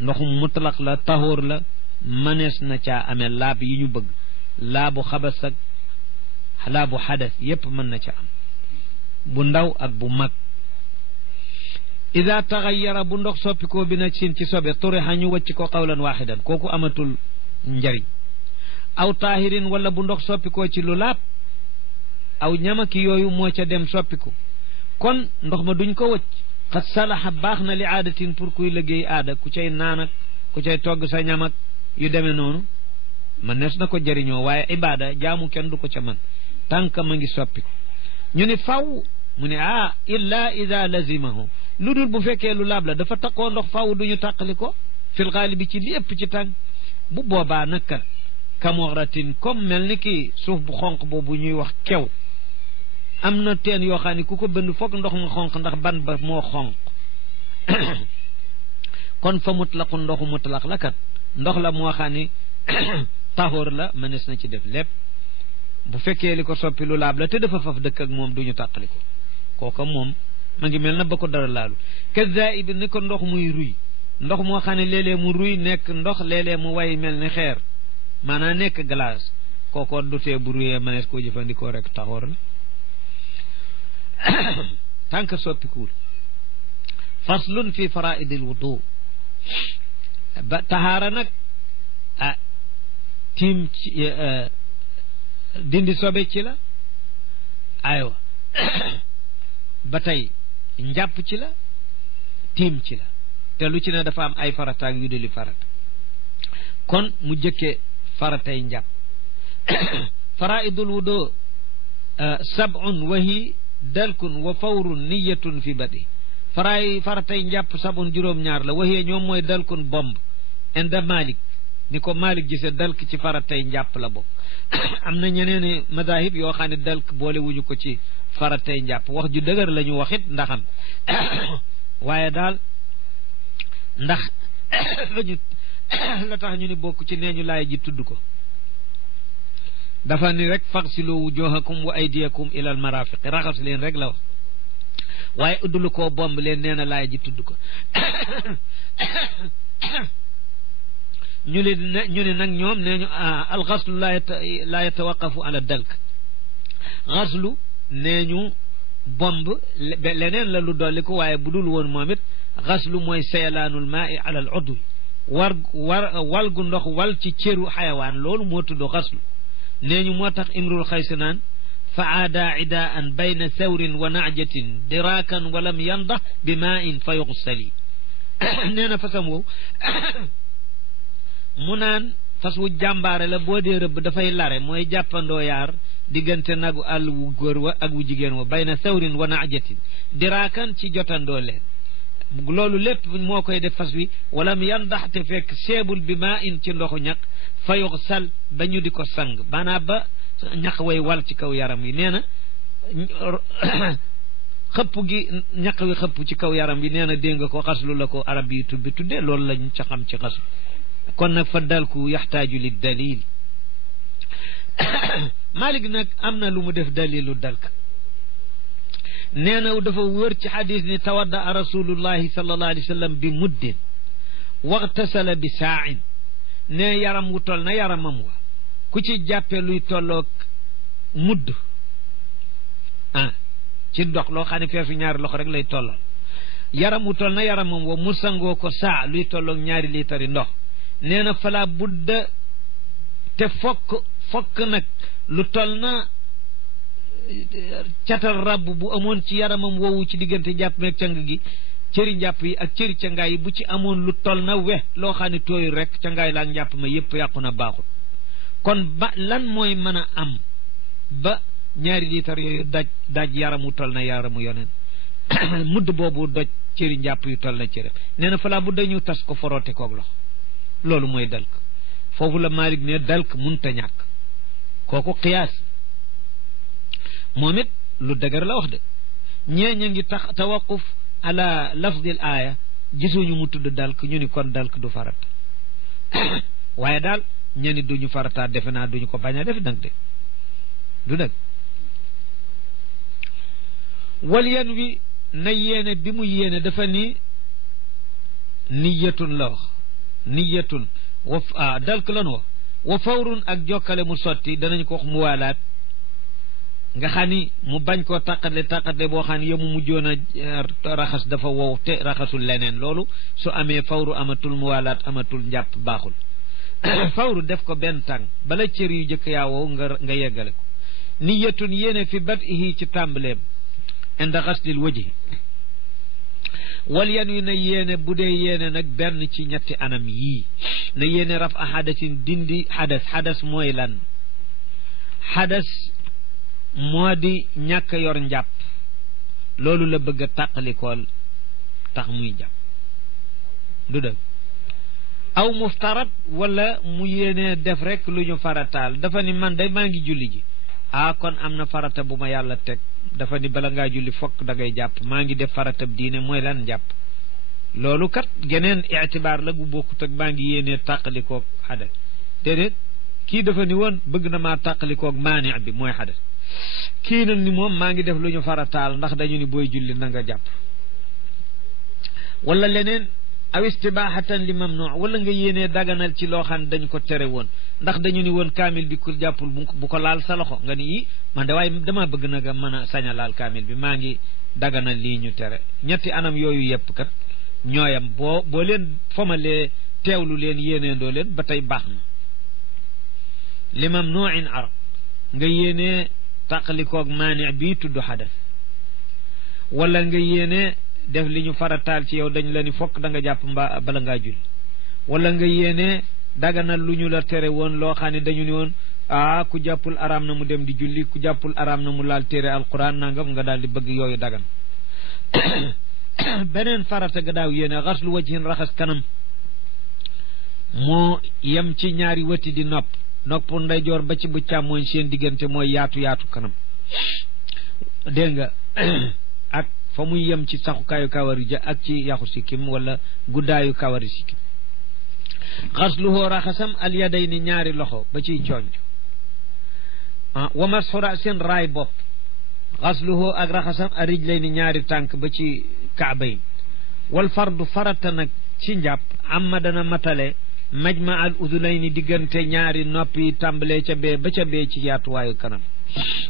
ndoxum mutlaq la tahoor la manees na caa amee laab yi ñu bëgg laabu xabas ak laabu xadas yépp mën na ca am bu ndaw ak bu mag ida taxayara bu ndox soppikoo bi na sin ci sobe turixa ñu wacc ko qawlan waxidan kooku amatul njariñ aw taahirin wala bu ndox soppikoo ci lu laab aw ñamaki yooyu moo ca dem soppiku kon ndox ma duñ ko wacc xat salaxa baax na li aadatin pour kuy liggéey aada ku cay naan ak ku cay togg sa ñam ak yu demee noonu man nees na ko jëriñoo waaye ibaada jaamu kenn du ko ca man tànk ma ngi soppiku ñu ni faw mu ne illa ida lazimahu lu dul bu fekkee lu laab la dafa taqoo ndox faw duñu tàqali ko fil xaalibi ci lépp ci tànk bu boobaa nag kamoratin comme mel ni ki suuf bu xonq boobu ñuy wax kew am na teen yoo xam ne ku ko bënd foog ndox mu xonq ndax ban ba moo xonq kon fa mutlaqu ndoxu mutlaq la kat ndox la moo xam ne taxóor la mënees na ci def lépp bu fekkee li ko soppi lu laab la te dafa faf dëkk ak moom duñu tàqali ko kooka moom ma ngi mel na ba ko dara laalu kaza bi ni ko ndox muy ruy ndox moo xam ne léeg-léeg mu ruy nekk ndox léeg-léeg mu way mel ni xeer maanaam nekk glace kooko du tee bu ruyee mënees koo jëfandikoo rek taxóor la tànk soppikuwul faslun fi faraidil wudu ba tahaara nag tiim ci dindi sobe ci la aywa ba tey njàpp ci la tiim ci la te lu ci ne dafa am ay farataak yu duli farata kon mu jëkkee faratay njàpp faraidul wudu sab'un wa hi dalkun wa fawrun niyatun fi badi faratay njàpp sab'un juróom-ñaar la waxee ñoom mooy dalkun bomb inda Malik ni ko Malik gise dalk ci faratay njàpp la bokk am na ñeneen madahib yoo xam ne dalk boole wuñu ko ci faratay njàpp wax ju dëgër la ñu waxit ndaxam waaye daal ndax la tax ñu ni bokk ci nee ñu laay ji tudd ko dafa ni rek faghsilu wujuhakum wa aydiyakum ila al marafiq raxas leen rek la wax waaye uddulu koo bomb leen nee na laay ji tudd ko ñu ne nag ñoom nee ñu alxaslu la yatawaqafu ala dalk xaslu nee ñu bomb leneen la lu dolli ko waaye bu dul woon moom it xaslu mooy sayalaanul maa i ala al udwi wal gu ndox wal ci cëru xayawaan loolu moo tudd xaslu nee ñu moo tax imrul xaysi naan fa aada idaan bayna sawrin wa najatin diraakan walam yandax bi maa in fa yuxsali nee na fasam wow mu naan fas wu jàmbaare la boo dee rëbb dafay lare mooy jàppandoo yaar diggante nagu àll wu góor wa ak wu jigéen wa bayna sawrin wa najatin diraakan ci jotandoo leen loolu lépp moo koy def fas wi walam yandax te fekk seebul bi maa in ci ndoxu ñaq fa yuxsal ba ñu di ko sang maanaam ba ñaq way wal ci kaw yaram wi nee na xëpp gi ñaq wi xëpp ci kaw yaram wi nee na dégg nga ko xaslu la ko arab yi tudde loolu lañ ca xam ci xaslu kon nag fa dalku yaxtaaju li dalil Malik nag am na lu mu def dalilu dalk nee na dafa wër ci xadis ni tawadda rasulullahi sallallahu alayhi wa sallam bi muddin waxtasala bi saain ne yaram wu toll na yaramam wa ku ci jàppee luy tolloog mudd ci ndox loo xam ne feesu ñaari loxo rek lay tollal yaram wu toll na yaramam wa mu sangoo ko saa luy tolloog ñaari liitari ndox nee na fala budda te fokk nag lu toll na catal rabb bu amoon ci yaramam woowu ci diggante njàpp meeg cang gi cëri njàpp yi ak cëri cangaay yi bu ci amoon lu toll na loo xam ne tooyu rek cangaay la ak njàpp ma yépp yàqu na baaxul kon ba lan mooy mën a am ba ñaari liitar yooyu daj yaramu toll na yaramu yoneen mudd boobu doj cëri njàpp yu toll na cëri nee na falaa bu dañu tas ko foroote koog loxo loolu mooy dalk foofu la Malik ne dalk munta ñàkk kooku qiyaas moom it lu dëgër la wax de ñeeña ngi tax tawaquf ala lafdil aaya gisuñu mu tudd dalk ñu ni kon dalk du farat waaye daal ñeni duñu farataat defe naa duñu ko bañ a def nag de du dëgg wal yen wi na yéene bi mu yéene dafa ni niyatun la wax niyatun wa dalk lan wax wa fawrun ak jokkale mu sotti danañ ko wax mu waalaat nga xam ni mu bañ koo taqatle boo xam ne yemu mujjoon a raxas dafa wow te raxasul leneen loolu su amee fawru amatul mu waalaat amatul njàpp baaxul fawru def ko benn tàng bala cër yu jëkk yaa wow nga yeggale ko niyatun yéene fi bat ihi ci tàmbaleem inda xaslil wajhi wal yan wi na yéene bu dee yéene nag benn ci ñetti anam yii na yéene raf a xadasin dindi xadas mooy lan xadas moo di ñàkk yor njàpp loolu la bëgg a tàqalikool tax muy jàpp du dëgg aw muftarat wala mu yéene def rek lu ñu farataal dafa ni man day maa ngi julli ji kon am na farata bu ma yàlla teg dafa ni bala ngaa julli fokk da ngay jàpp maa ngi def faratab diine mooy lan jàpp loolu kat geneen itibaar la gu bokkut ak maa ngi yéenee tàqalikoog xadas déedéet kii dafa ni woon bëgg na maa tàqalikoog maani bi mooy xadas kii nag ni moom maa ngi def lu ñu farataal ndax dañu ni booy julli na nga jàpp wala leneen aw istibahatan li mamnu wala nga yéenee daganal ci loo xam ne dañ ko tere woon ndax dañu ni woon kaamil bi ku jàppul bu ko laal sa loxo nga ni man de waaye dama bëgg na nga mën a sañ a laal kaamil bi maa ngi daganal lii ñu tere ñetti anam yooyu yëpp kat ñooyam boo leen fomalee teewlu leen yéeneendoo leen ba tey baax na li mamnuin arab nga yéenee tàqalikoog maani bii tudd xadas wala nga yéene def li ñu farataal ci yow dañ la ni fokk da nga jàpp mbaa bala ngaa julli wala nga yéene daganal lu ñu la tere woon loo xam ne dañu ni woon ku jàppul araam na mu dem di julli ku jàppul araam na mu laal téere alquran nangam nga daal di bëgg yooyu dagan beneen farata ga daaw yéene xaslu wajhin raxas kanam moo yem ci ñaari wëti di nopp ndeyjoor ba ci bu càmmooñ seen diggante mooy yaatu kanam dégg nga ak fa muy yem ci saxukaayu kawari ja ak ci yaxu sikkim wala guddaayu kawari sikkim xasluhoo raxasam al yadayni ñaari loxo ba ciy conc wa masxura seen raay bopp xasluhoo ak raxasam a rijlayni ñaari tànk ba ci kaabayn wal fardu farata nag ci njàpp amma dana matale majma al udulayni diggante ñaari noppi tàmbalee ca bee ba ca bee ci yaatuwaayu kanam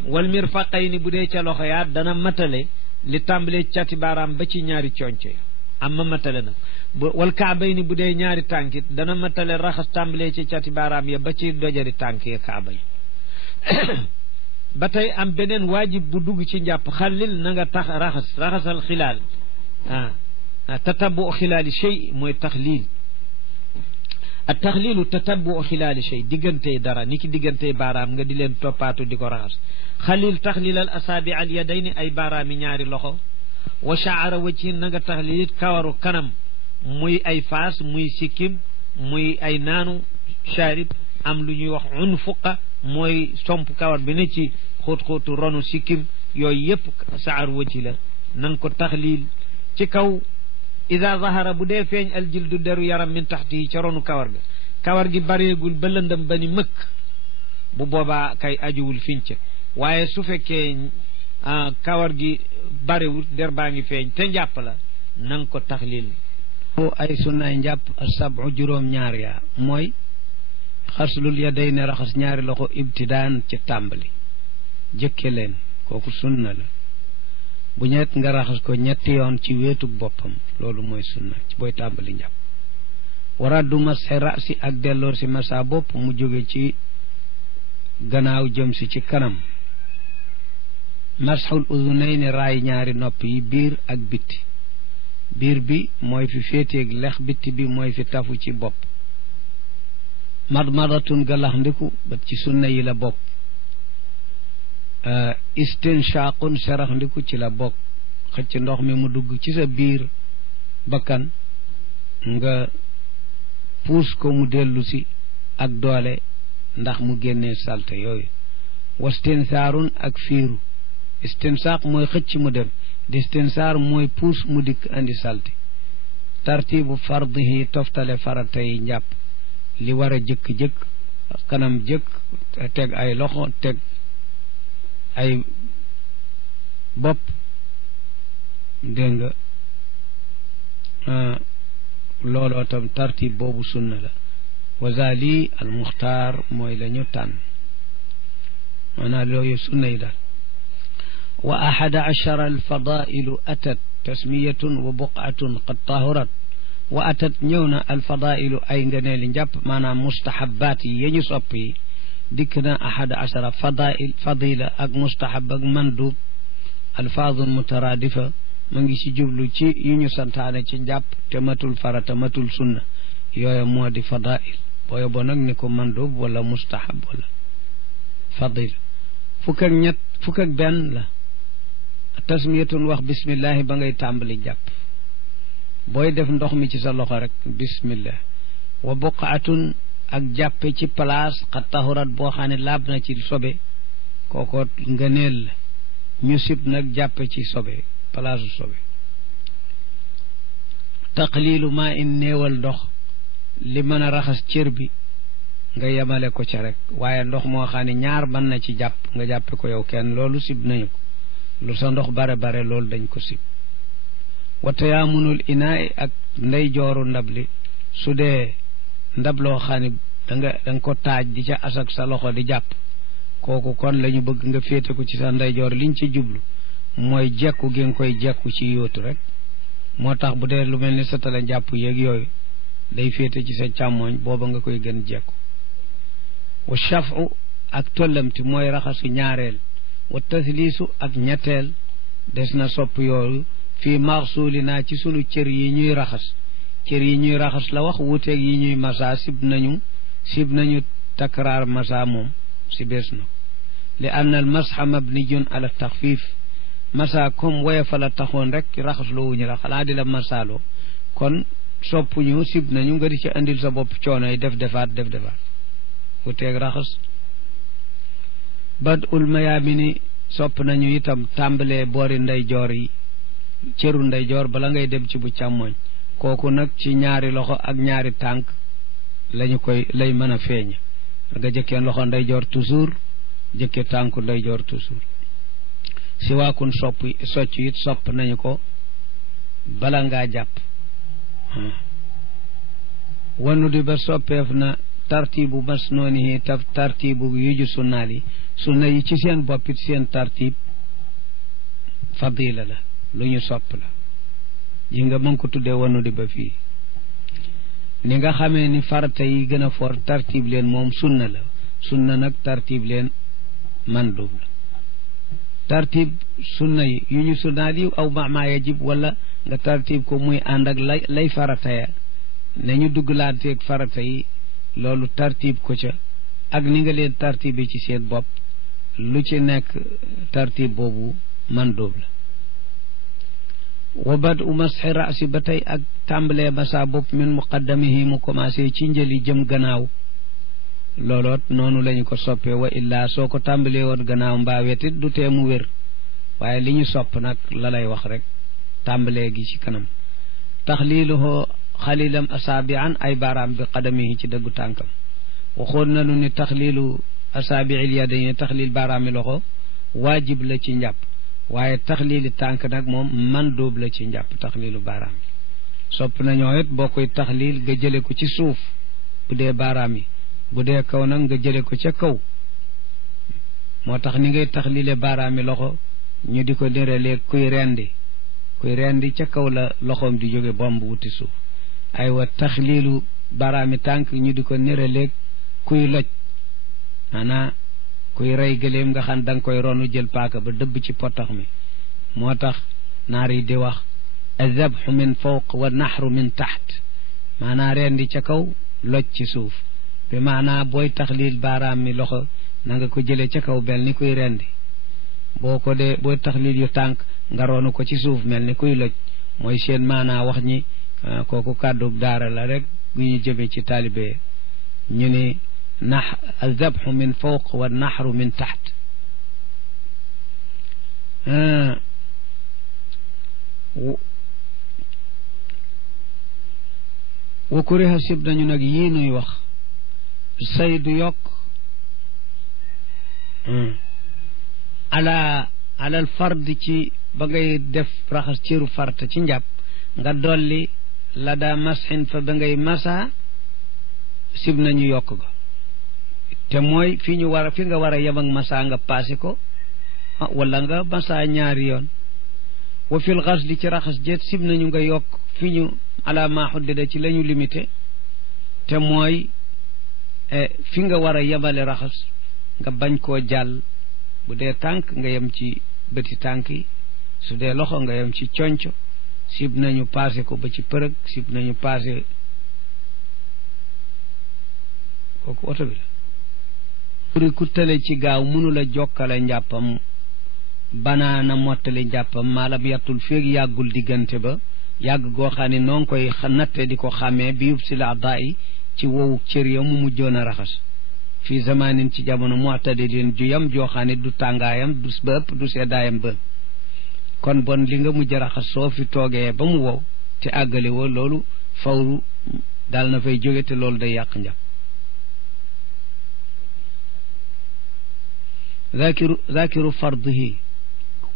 wal mirfaqayni bu dee ca loxo yaa dana matale li tàmbalee cati baaraam ba ci ñaari conco ya am ma matale nag wal kaabayni bu dee ñaari tànkit dana matale raxas tàmbalee ci cati baaraam ya ba ci dojari tànk ya kaaba yi ba tey am beneen waajib bu dugg ci njàpp xallil na nga tax raxasal xilaal tatabu xilaali shay mooy taxliil ak taxliilu tatabu xilaali shay diggantey dara ni ki diggantey baaraam nga di leen toppaatu di ko raxas xalil taxlilal asaabi al yadayni ay baaraami ñaari loxo wa shaara wajhin na nga taxlilit kawaru kanam muy ay faas muy sikkim muy ay naanu sharib am lu ñuy wax unfuqa mooy somp kawar bi ne ci xóot-xóotu ronu sikkim yooyu yëpp saar wajhi la na nga ko taxlil ci kaw ida zahara bu dee feeñ aljildu deru yaram min taxti yi ca ronu kawar gi bareegul ba lëndëm ba ni mëkk bu boobaa kay ajuwul finca waaye su fekkee kawar gi barewul der baa ngi feeñ te njàpp la na nga ko taxlil ay sunnaay njàpp sabu juróom-ñaar yaa mooy xaslul yadayni raxas ñaari loxo ibtidaan ci tàmbali jëkke leen kooku sunna la bu ñett nga raxas ko ñetti yoon ci wéetug boppam loolu mooy sunna ci booy tàmbali njàpp waraddu masxi rasi ak delloor si masa bopp mu jóge ci gannaaw jëm si ci kanam masxul udunayni raay ñaari nopp yi biir ak bitti biir bi mooy fi féeteeg lex bitti bi mooy fi tafu ci bopp madmadatun galax ndiku ba ci sunna yi la bokk istinshaqun serax ndiku ci la bokk xëcc ndox mi mu dugg ci sa biir bakkan nga puus ko mu dellu si ak doole ndax mu génnee salte yooyu wastinsaarun ak fiiru istinsaaq mooy xëcc mu dem distinsaar mooy puus mu dikk andi salte tartibu fardihi toftale farata yi njàpp li war a jëkk-jëkk kanam jëkk teg ay loxo teg ay bopp dégg nga looloo tam tartib boobu sunna la wazali al muxtaar mooy la ñu tànn maanaam loolu sunna yi daal wa ahada achara al fadailu atat tasmiyatun wa buqatun qad tahurat wa atat ñëw na al fadailu ay ngëneeli njàpp maanaam mustahabaat yi ya ñu sopp yi dikk na ahada achara fadail fadila ak mustahab ak mandub alfaadun mutaraadifa ma ngi ci jublu ci yu ñu santaane ci njàpp te matul farata matul sunna yooyu moo di fadail booyo bo nag ni ko mandub wala mustahab wala fadila fukk ak benn la tasmiyatun wax bismillahi ba ngay tàmbali jàpp booy def ndox mi ci sa loxo rek bismillah wa buqaatun ak jàppe ci place xat tahurat boo xam ne laab na ci sobe kooko ngëneel la ñu sib nag jàppe ci sobe place sobe taqlilu maa in néewal ndox li mën a raxas cër bi nga yemale ko ca rek waaye ndox moo xam ne ñaar mën na ci jàpp nga jàppe ko yow kenn loolu sib nañu ko lu sa ndox bare bare loolu dañ ko sib wa tayaamunul inaay ak ndey jooru ndab li su dee ndab loo xam ne danga ko taaj di ca asak sa loxo di jàpp kooku kon la ñu bëgg nga féete ko ci sa ndeyjoor liñ ci jublu mooy jekku gi nga koy jekku ci yóotu rek moo tax bu dee lu mel ni sa tala jàpp yeeg yooyu day féete ci sa càmmooñ booba nga koy gën jekku wa shafu ak tollamti mooy raxasu ñaareel wa tasliisu ak ñetteel des na sopp yooyu fii maxsuuli naa ci sunu cër yi ñuy raxas la wax wuuteeg yi ñuy masa sib nañu takraar masa moom si bees na li ann al masxa mabniyun ala taxfif masa comme woyofa la taxoon rek raxas loo wuñu la xanaa di la masaaloo kon soppuñu sib nañu nga di ci andil sa bopp coono yi def defaat wuuteeg raxas bad ul mayaamini sopp nañu itam tàmbalee boori ndeyjoor yi cëru ndeyjoor bala ngay dem ci bu càmmooñ kooku nag ci ñaari loxo ak ñaari tànk lay mën a feeñ nga jëkkee loxo ndeyjoor toujours jëkke tànku ndeyjoor toujours si waakun socc it sopp nañu ko bala ngaa jàpp wanu di ba soppeef na tartibu masnoonihi tartibu yuju sunnaal yi sunna yi ci seen boppit seen tartib fadila la lu ñu sopp la ji nga mën ko tuddee wanu di ba fii ni nga xamee ni farata yi gën a for tartib leen moom sunna la sunna nag tartib leen mandub la tartib sunna yi yu ñu sunnaal yi aw ma yajib wala nga tartib ko muy ànd ak lay farata ya ne ñu dugglaateeg farata yi loolu tartib ko ca ak ni nga leen tartibe ci seen bopp lu ci nekk tartib boobu mandub la wa bad u masxi raasi ba tey ak tàmbalee masa bopp min muqaddamihi mu commencé ci njëli jëm gannaaw looloot noonu lañu ko soppee wa illaa soo ko tàmbalee woon gannaaw mbaa wetit du tee mu wér waaye li ñu sopp nag la lay wax rek tàmbalee gi ci kanam taxliiluhu xalilam asaabian ay baaraam bi qadamihi ci dëggu tànkam waxoon nañu ni taxliilu asaabiil yadayni taxliil baaraami loxo waajib la ci njàpp waaye taxliili tànk nag moom mandóob la ci njàpp taxliilu baaraam yi sopp nañoo it boo koy taxliil nga jële ko ci suuf bu dee baaraam yi bu dee kaw nag nga jële ko ca kaw moo tax ni ngay taxliile baaraami loxo ñu di ko nirelee kuy rendi ca kaw la loxoom di jóge bomb wuti suuf aywa taxliilu baaraami tànk ñu di ko nirelee kuy loj maanaa kuy rey gëléem nga xam da nga koy ronu jël paaka ba dëbb ci potax mi moo tax naar yi di wax azabxu min fawq wa naxru min taxt maanaa rendi ca kaw loj ci suuf bi maanaa booy taxliil baaraam mi loxo na nga ko jële ca kaw mel ni kuy rendi boo ko dee booy taxliil yu tànk nga ronu ko ci suuf mel ni kuy loj mooy seen maanaa wax ñi kooku kàddu daara la rek gu ñu jëme ci taalibe ñu ni azabxu min fawq wa naxru min taxt wa kuriha sib nañu nag yii nuy wax say du yokk alal fard ci ba ngay def raxas cëru farta ci njàpp nga dolli la daa masxin fa ba ngay masa sib nañu yokk ga te mooy fi nga war a yem ak masa nga paase ko wala nga masa ñaari yoon wa fil xasli ci raxas jeet sib nañu nga yokk fi ñu ala ma xuddida ci la ñu limité te mooy fi nga war a yemale raxas nga bañ koo jàll bu dee tànk nga yem ci bëti tànk yi su dee loxo nga yem ci conco sib nañu paase ko ba ci përëg sib nañu paase kooku oto bi la puri ku tële ci gaaw mënula jokkale njàppam banaana mottali njàppam maalam yàttul féeg yàggul diggante ba yàgg goo xam ne noo ngi koy natte di ko xàmmee bi yub si la daa yi ci wowu cër ya mu mujjoon a raxas fii zamanin ci jamono mu'tadilin ju yam joo xam ne du tàngaayam du ba ëpp du seddaayam ba kon bon li nga mujj raxas soo fi toogee ba mu wow te àggale woo loolu fawru daal na fay jóge te loolu day yàq njàpp zakiru fardihi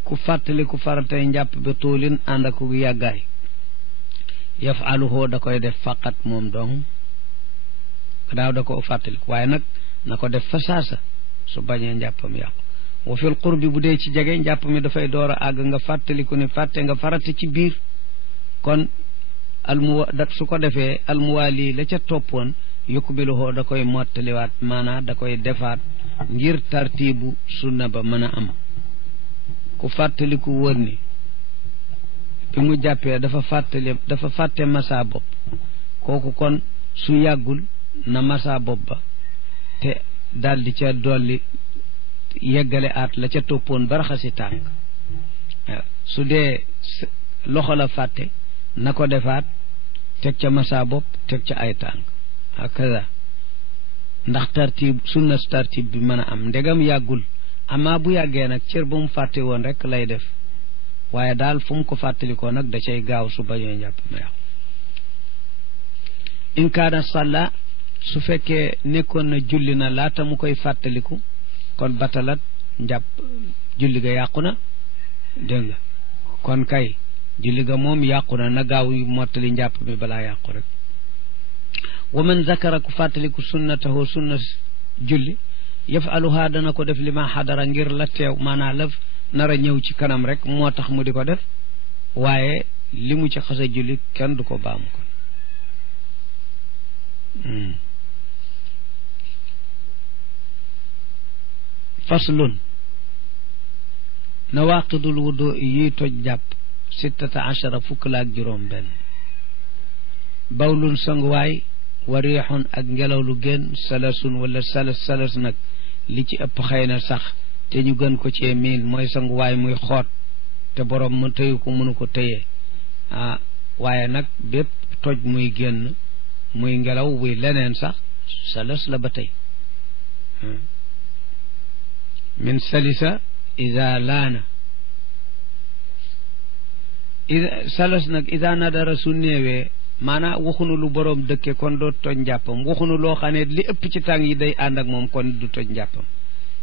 ku fàttali ku faratay njàpp ba tuulin ànd ak ku yàggaay yafaluhu da koy def faqat moom dong daaw da ko fàttaliku waaye nag na ko def fa saasa su bañee njàppam yàqu wa fil qurbi bu dee ci jege njàpp mi dafay door a àgg nga fàttaliku ne fàtte nga farata ci biir kon su ko defee almuwaali la ca toppoon yukbiluhu da koy mottaliwaat maanaa da koy defaat ngir tartiibu sunna ba mën a am ku fàttaliku wër ni bi mu jàppee dafa fàtte masa bopp kooku kon su yàggul na masa bopp ba te daldi ca dolli yeggale aat la ca toppoon ba raxasi tànk su dee loxo la fàtte na ko defaat teg ca masa bopp teg ca ay tànk hakaza ndax tartib sunna tartib bi mën a am ndegam yàggul amaa bu yàggee nag cër ba mu fàtte woon rek lay def waaye daal fu mu ko fàttalikoo nag da cay gaaw su bañoo njàpp ma yàqu in kaana salla su fekkee nekkoon na julli na laata mu koy fàttaliku kon batalat njàpp julli ga yàqu na dégg nga kon kay julli ga moom yàqu na gaaw yu mottali njàpp mi balaa yàqu rek wa man zakara ku fàttaliku sunnatahu sunna julli yafaluha dana ko def li ma xadara ngir la teew maanaam la nar a ñëw ci kanam rek moo tax mu di ko def waaye li mu ci xasa julli kenn du ko baamu kon faslun nawaqidul wudu yiy toj jàpp sittata achara fukk la ak juróom benn bawlun sanguwaay wa riixun ak ngelaw lu génn salasun wala salas nag li ci ëpp xëy na sax te ñu gën ko cee miin mooy sanguwaay muy xoot te borom mu tëyu ko mënu ko tëyee waaye nag bépp toj muy génn muy ngelaw buy leneen sax salas la ba tey min salisa ida laana salas nag ida nadara su néewee maanaam waxunu lu boroom dëkke kon doo toj njàppam waxunu loo xam ne li ëpp ci tàng yi day ànd ak moom kon du toj njàppam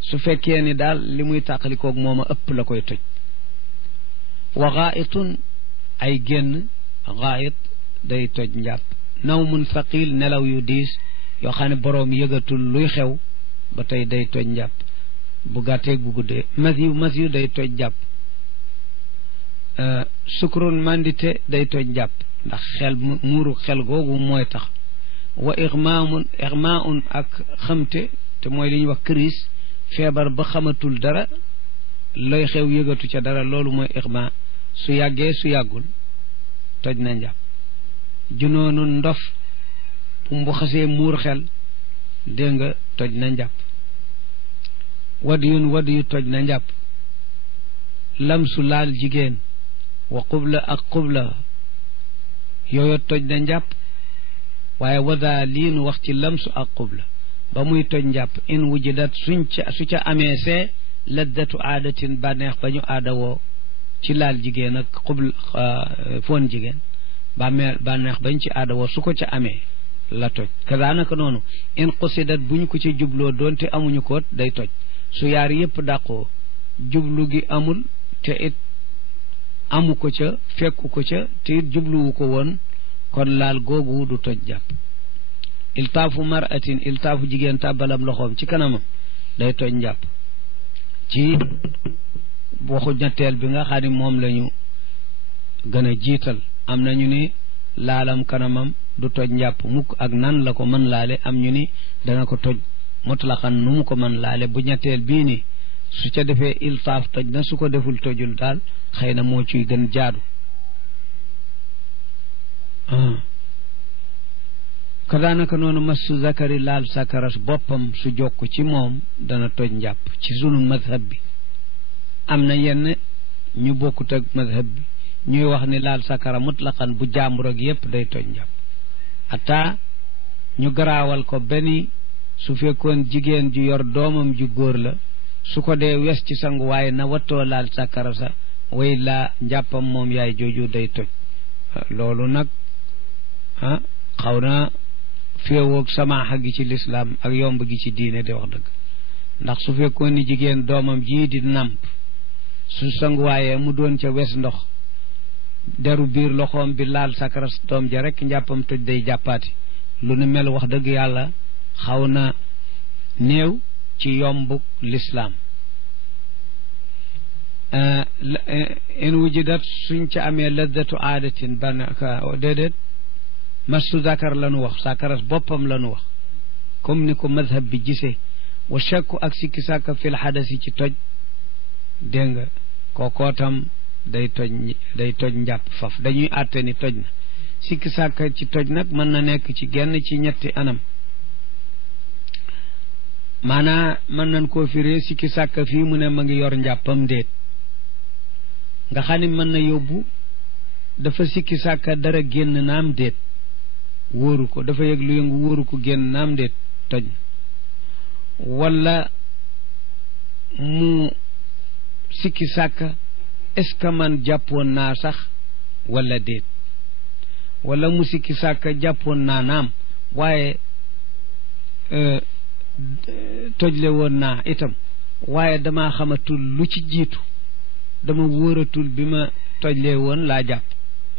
su fekkee ni daal li muy tàqalikoog moom a ëpp la koy toj wa gaayitun ay génn gaayit day toj njàpp nawmun thaqil nelaw yu diis yoo xam ne boroom yëgatul luy xew ba tey day toj njàpp bu gàtteeg bu guddee mas yu day toj njàpp sukrun mandité day toj njàpp ndax xel muuru xel googu mooy tax wa ixmaun ak xamte te mooy li ñuy wax crise feebar ba xamatul dara looy xew yëgatu ca dara loolu mooy ixma su yàggee su yàggul toj na njàpp junoonu ndof bu xasee muur xel dégg nga toj na njàpp wadd yu toj na njàpp lamsu laal jigéen wa qubla ak qubla yooyu toj na njàpp waaye wada lii nu wax ci lamsu ak qubla ba muy toj njàpp in wujidat su ca amee see laddatu aadatin bànneex ba ñu aada woo ci laal jigéen ak qubla foon jigéen bànneex bañ ci aada woo su ko ca amee la toj kazaanaka noonu in qusidat bu ñu ko ci jubloo doonte amuñu ko day toj su yaar yépp dàqoo jublu gi amul te it amu ko ca fekku ko ca te it jubluwu ko woon kon laal googu du toj jàpp iltaafu maratin iltaafu jigéen tàbbalam loxoom ci kanamam day toj njàpp ci waxu ñetteel bi nga xam ne moom lañu gën a jiital am na ñu ni laalam kanamam du toj njàpp mukk ak nan la ko mën laale am ñu ni dana ko toj mutlaqan nu mu ko mën laale bu ñetteel bii ni su ca defee iltaaf toj na su ko deful tojul daal xëy na moo ciy gën jaadu kadaanaka noonu massu zakari laal sakaras boppam su jokk ci moom dana toj njàpp ci sunu madhab bi am na yenn ñu bokkut ak madhab bi ñuy wax ni laal sakara mutlaqan bu jàmbur ak yépp day toj njàpp ata ñu garaawal ko benn su fekkoon jigéen ju yor doomam ju góor la su ko dee wes ci sangu waaye na wattoo laal sakara sa way laa njàppam moom yaay jooju day toj loolu nag xaw na féewoog samaaxa gi ci lislaam ak yomb gi ci diine de wax dëgg ndax su fekkoon ni jigéen doomam jii di nàmp su sanguwaayee mu doon ca wes ndox deru biir loxoom bi laal sakara doom ja rek njàppam toj day jàppaati lu nu mel wax dëgg yàlla xaw na néew ci yombuk lislaam in wujidat suñ ca amee laddatu aadatin déedéet massu zakar la nu wax sakaras boppam la nu wax comme ni ko madhab bi gisee wa shakku ak sikki sàkka fil xadasi ci toj dégg nga kookootam day toj njàpp faf dañuy àtte ni toj na sikki sàkka ci toj nag mën na nekk ci genn ci ñetti anam maanaa mën nañ koo firee sikki sàkka fii mu ne ma ngi yor njàppam déet nga xam ne mën na yóbbu dafa sikki sàkka dara génn naam déet wóoru ko dafa yëg lu yëngu wóoru ko génn naam déet toj na wala mu sikki sàkka est-ce que man jàppoon naa sax wala déet wala mu sikki sàkka jàppoon naa naam waaye tojle woon naa itam waaye damaa xamatul lu ci jiitu dama wóoratul bi ma tojlee woon laa jàpp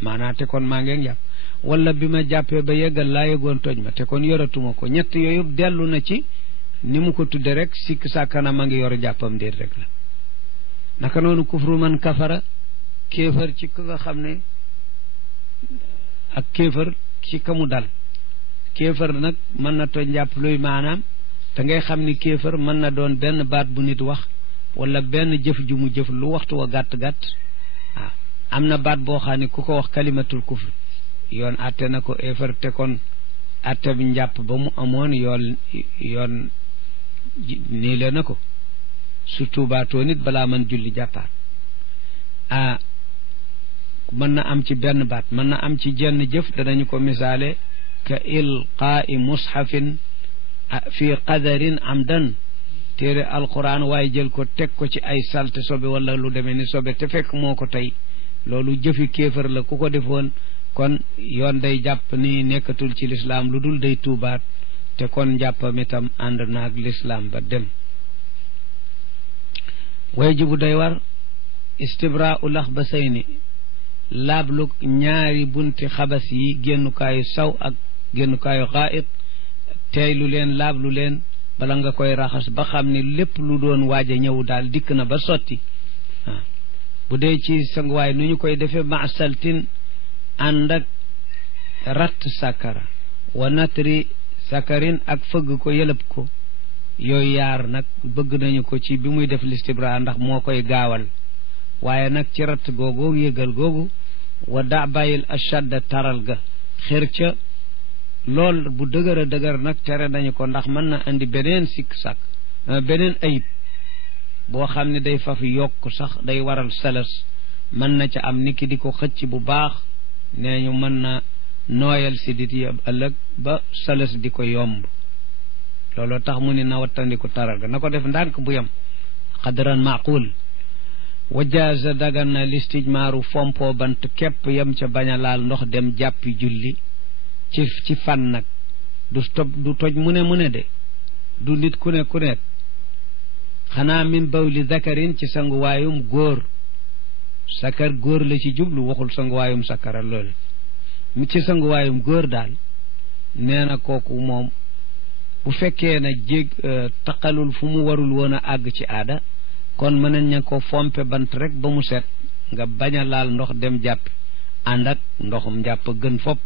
maanaa te kon maa ngeen jàpp wala bi ma jàppee ba yeggal laa yëgoon toj ma te kon yoratuma ko ñett yooyu dellu na ci ni mu ko tudde rek sikk sàkkana ma ngi yor jàppam déet rek la naka noonu kufru man kafara kéefër ci ka nga xam ne ak kéefër ci ka mu dal kéefër nag mën na toj njàpp luy maanaam te ngay xam ni kéefër mën na doon benn baat bu nit wax wala benn jëf ju mu jëf lu waxtu wa gàtt-gàtt waaw am na baat boo xam ne ku ko wax kalimatul kufr yoon atte na ko éefër te kon atte bi njàpp ba mu amoon yoon nii le na ko surtout baatoo nit balaa mën julli jàppaat mën na am ci benn baat mën na am ci jenn jëf danañu ko misaale ka ilqaa'i mushafin fi qadarin amdan téere alquran waaye jël ko teg ko ci ay salte sobe wala lu demee ni sobe te fekk moo ko tey loolu jëfi kéefër la ku ko defoon kon yoon day jàpp ni nekkatul ci lislaam lu dul day tuubaat te kon njàppam itam ànd naag lislaam ba dem wajibu day war istibraau laxbasayni laablu ñaari bunti xabas yi génnukaayu saw ak génnukaayu xaayit teeylu leen laablu leen bala nga koy raxas ba xam ni lépp lu doon waaj a ñëw daal dikk na ba sotti waaw bu dee ci sanguwaay nu ñu koy defee maasaltin ànd ak ratt sakara wa natri sakarin ak fëgg ko yëlëb ko yooyu yaar nag bëgg nañu ko ci bi muy def listibra ndax moo koy gaawal waaye nag ci ratt googu yëgal googu wa daa bàyyil ashadda taral ga xër ca lool bu dëgër a dëgër nag tere nañu ko ndax mën na indi beneen sikk sàkk beneen ayib boo xam ne day faf yokk sax day waral salas mën na ca am niki di ko xëcc bu baax nee ñu mën na nooyal si dit yi ëllëg ba salas di ko yomb looloo tax mu ni na wattandiku taral ga na ko def ndànk bu yam xadran maqul wajaaza dagan na listijmaaru fompo bant képp yam ca bañ a laal ndox dem jàppi julli ci fan nag du toj mu ne de du nit ku ne xanaa min bawli zakarin ci sanguwaayum góor sakar góor la ci jublu waxul sanguwaayum sakara loolu ci sanguwaayum góor daal nee na kooku moom bu fekkee na taqalul fu mu warul woon a àgg ci aada kon mën nañ ko fompe bant rek ba mu set nga bañ a laal ndox dem jàpp ànd ak ndoxum njàpp gën fop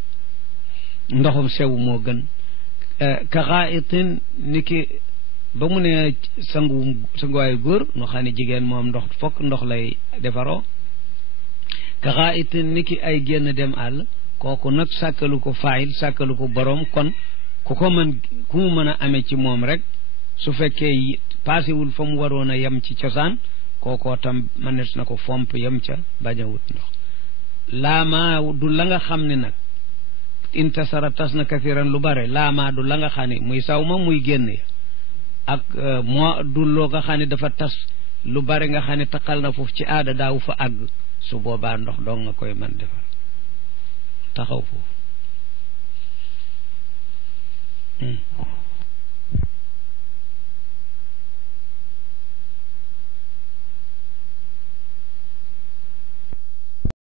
ndoxum sew moo gën ka xaayitin ni ki ba mu ne sanguwaayu góor nu xam ne jigéen moom ndox fokk ndox lay defaroo ka xaayitin ni ki ay génn dem àll kooku nag sàkkalu ko faayil sàkkalu ko boroom kon ku mu mën a amee ci moom rek su fekkee paasewul fa mu waroon a yem ci cosaan kookoo tam mënees na ko fomp yem ca bañ a wut ndox laamaa du la nga xam ne nag intasara tas na kathiran lu bare laamaa du la nga xam ne muy saw ma muy génn ya ak moo du loo nga xam ne dafa tas lu bare nga xam ne taqal na foofu ci aada daaw fa àgg su boobaa ndox dong nga koy mën defar taxaw foofu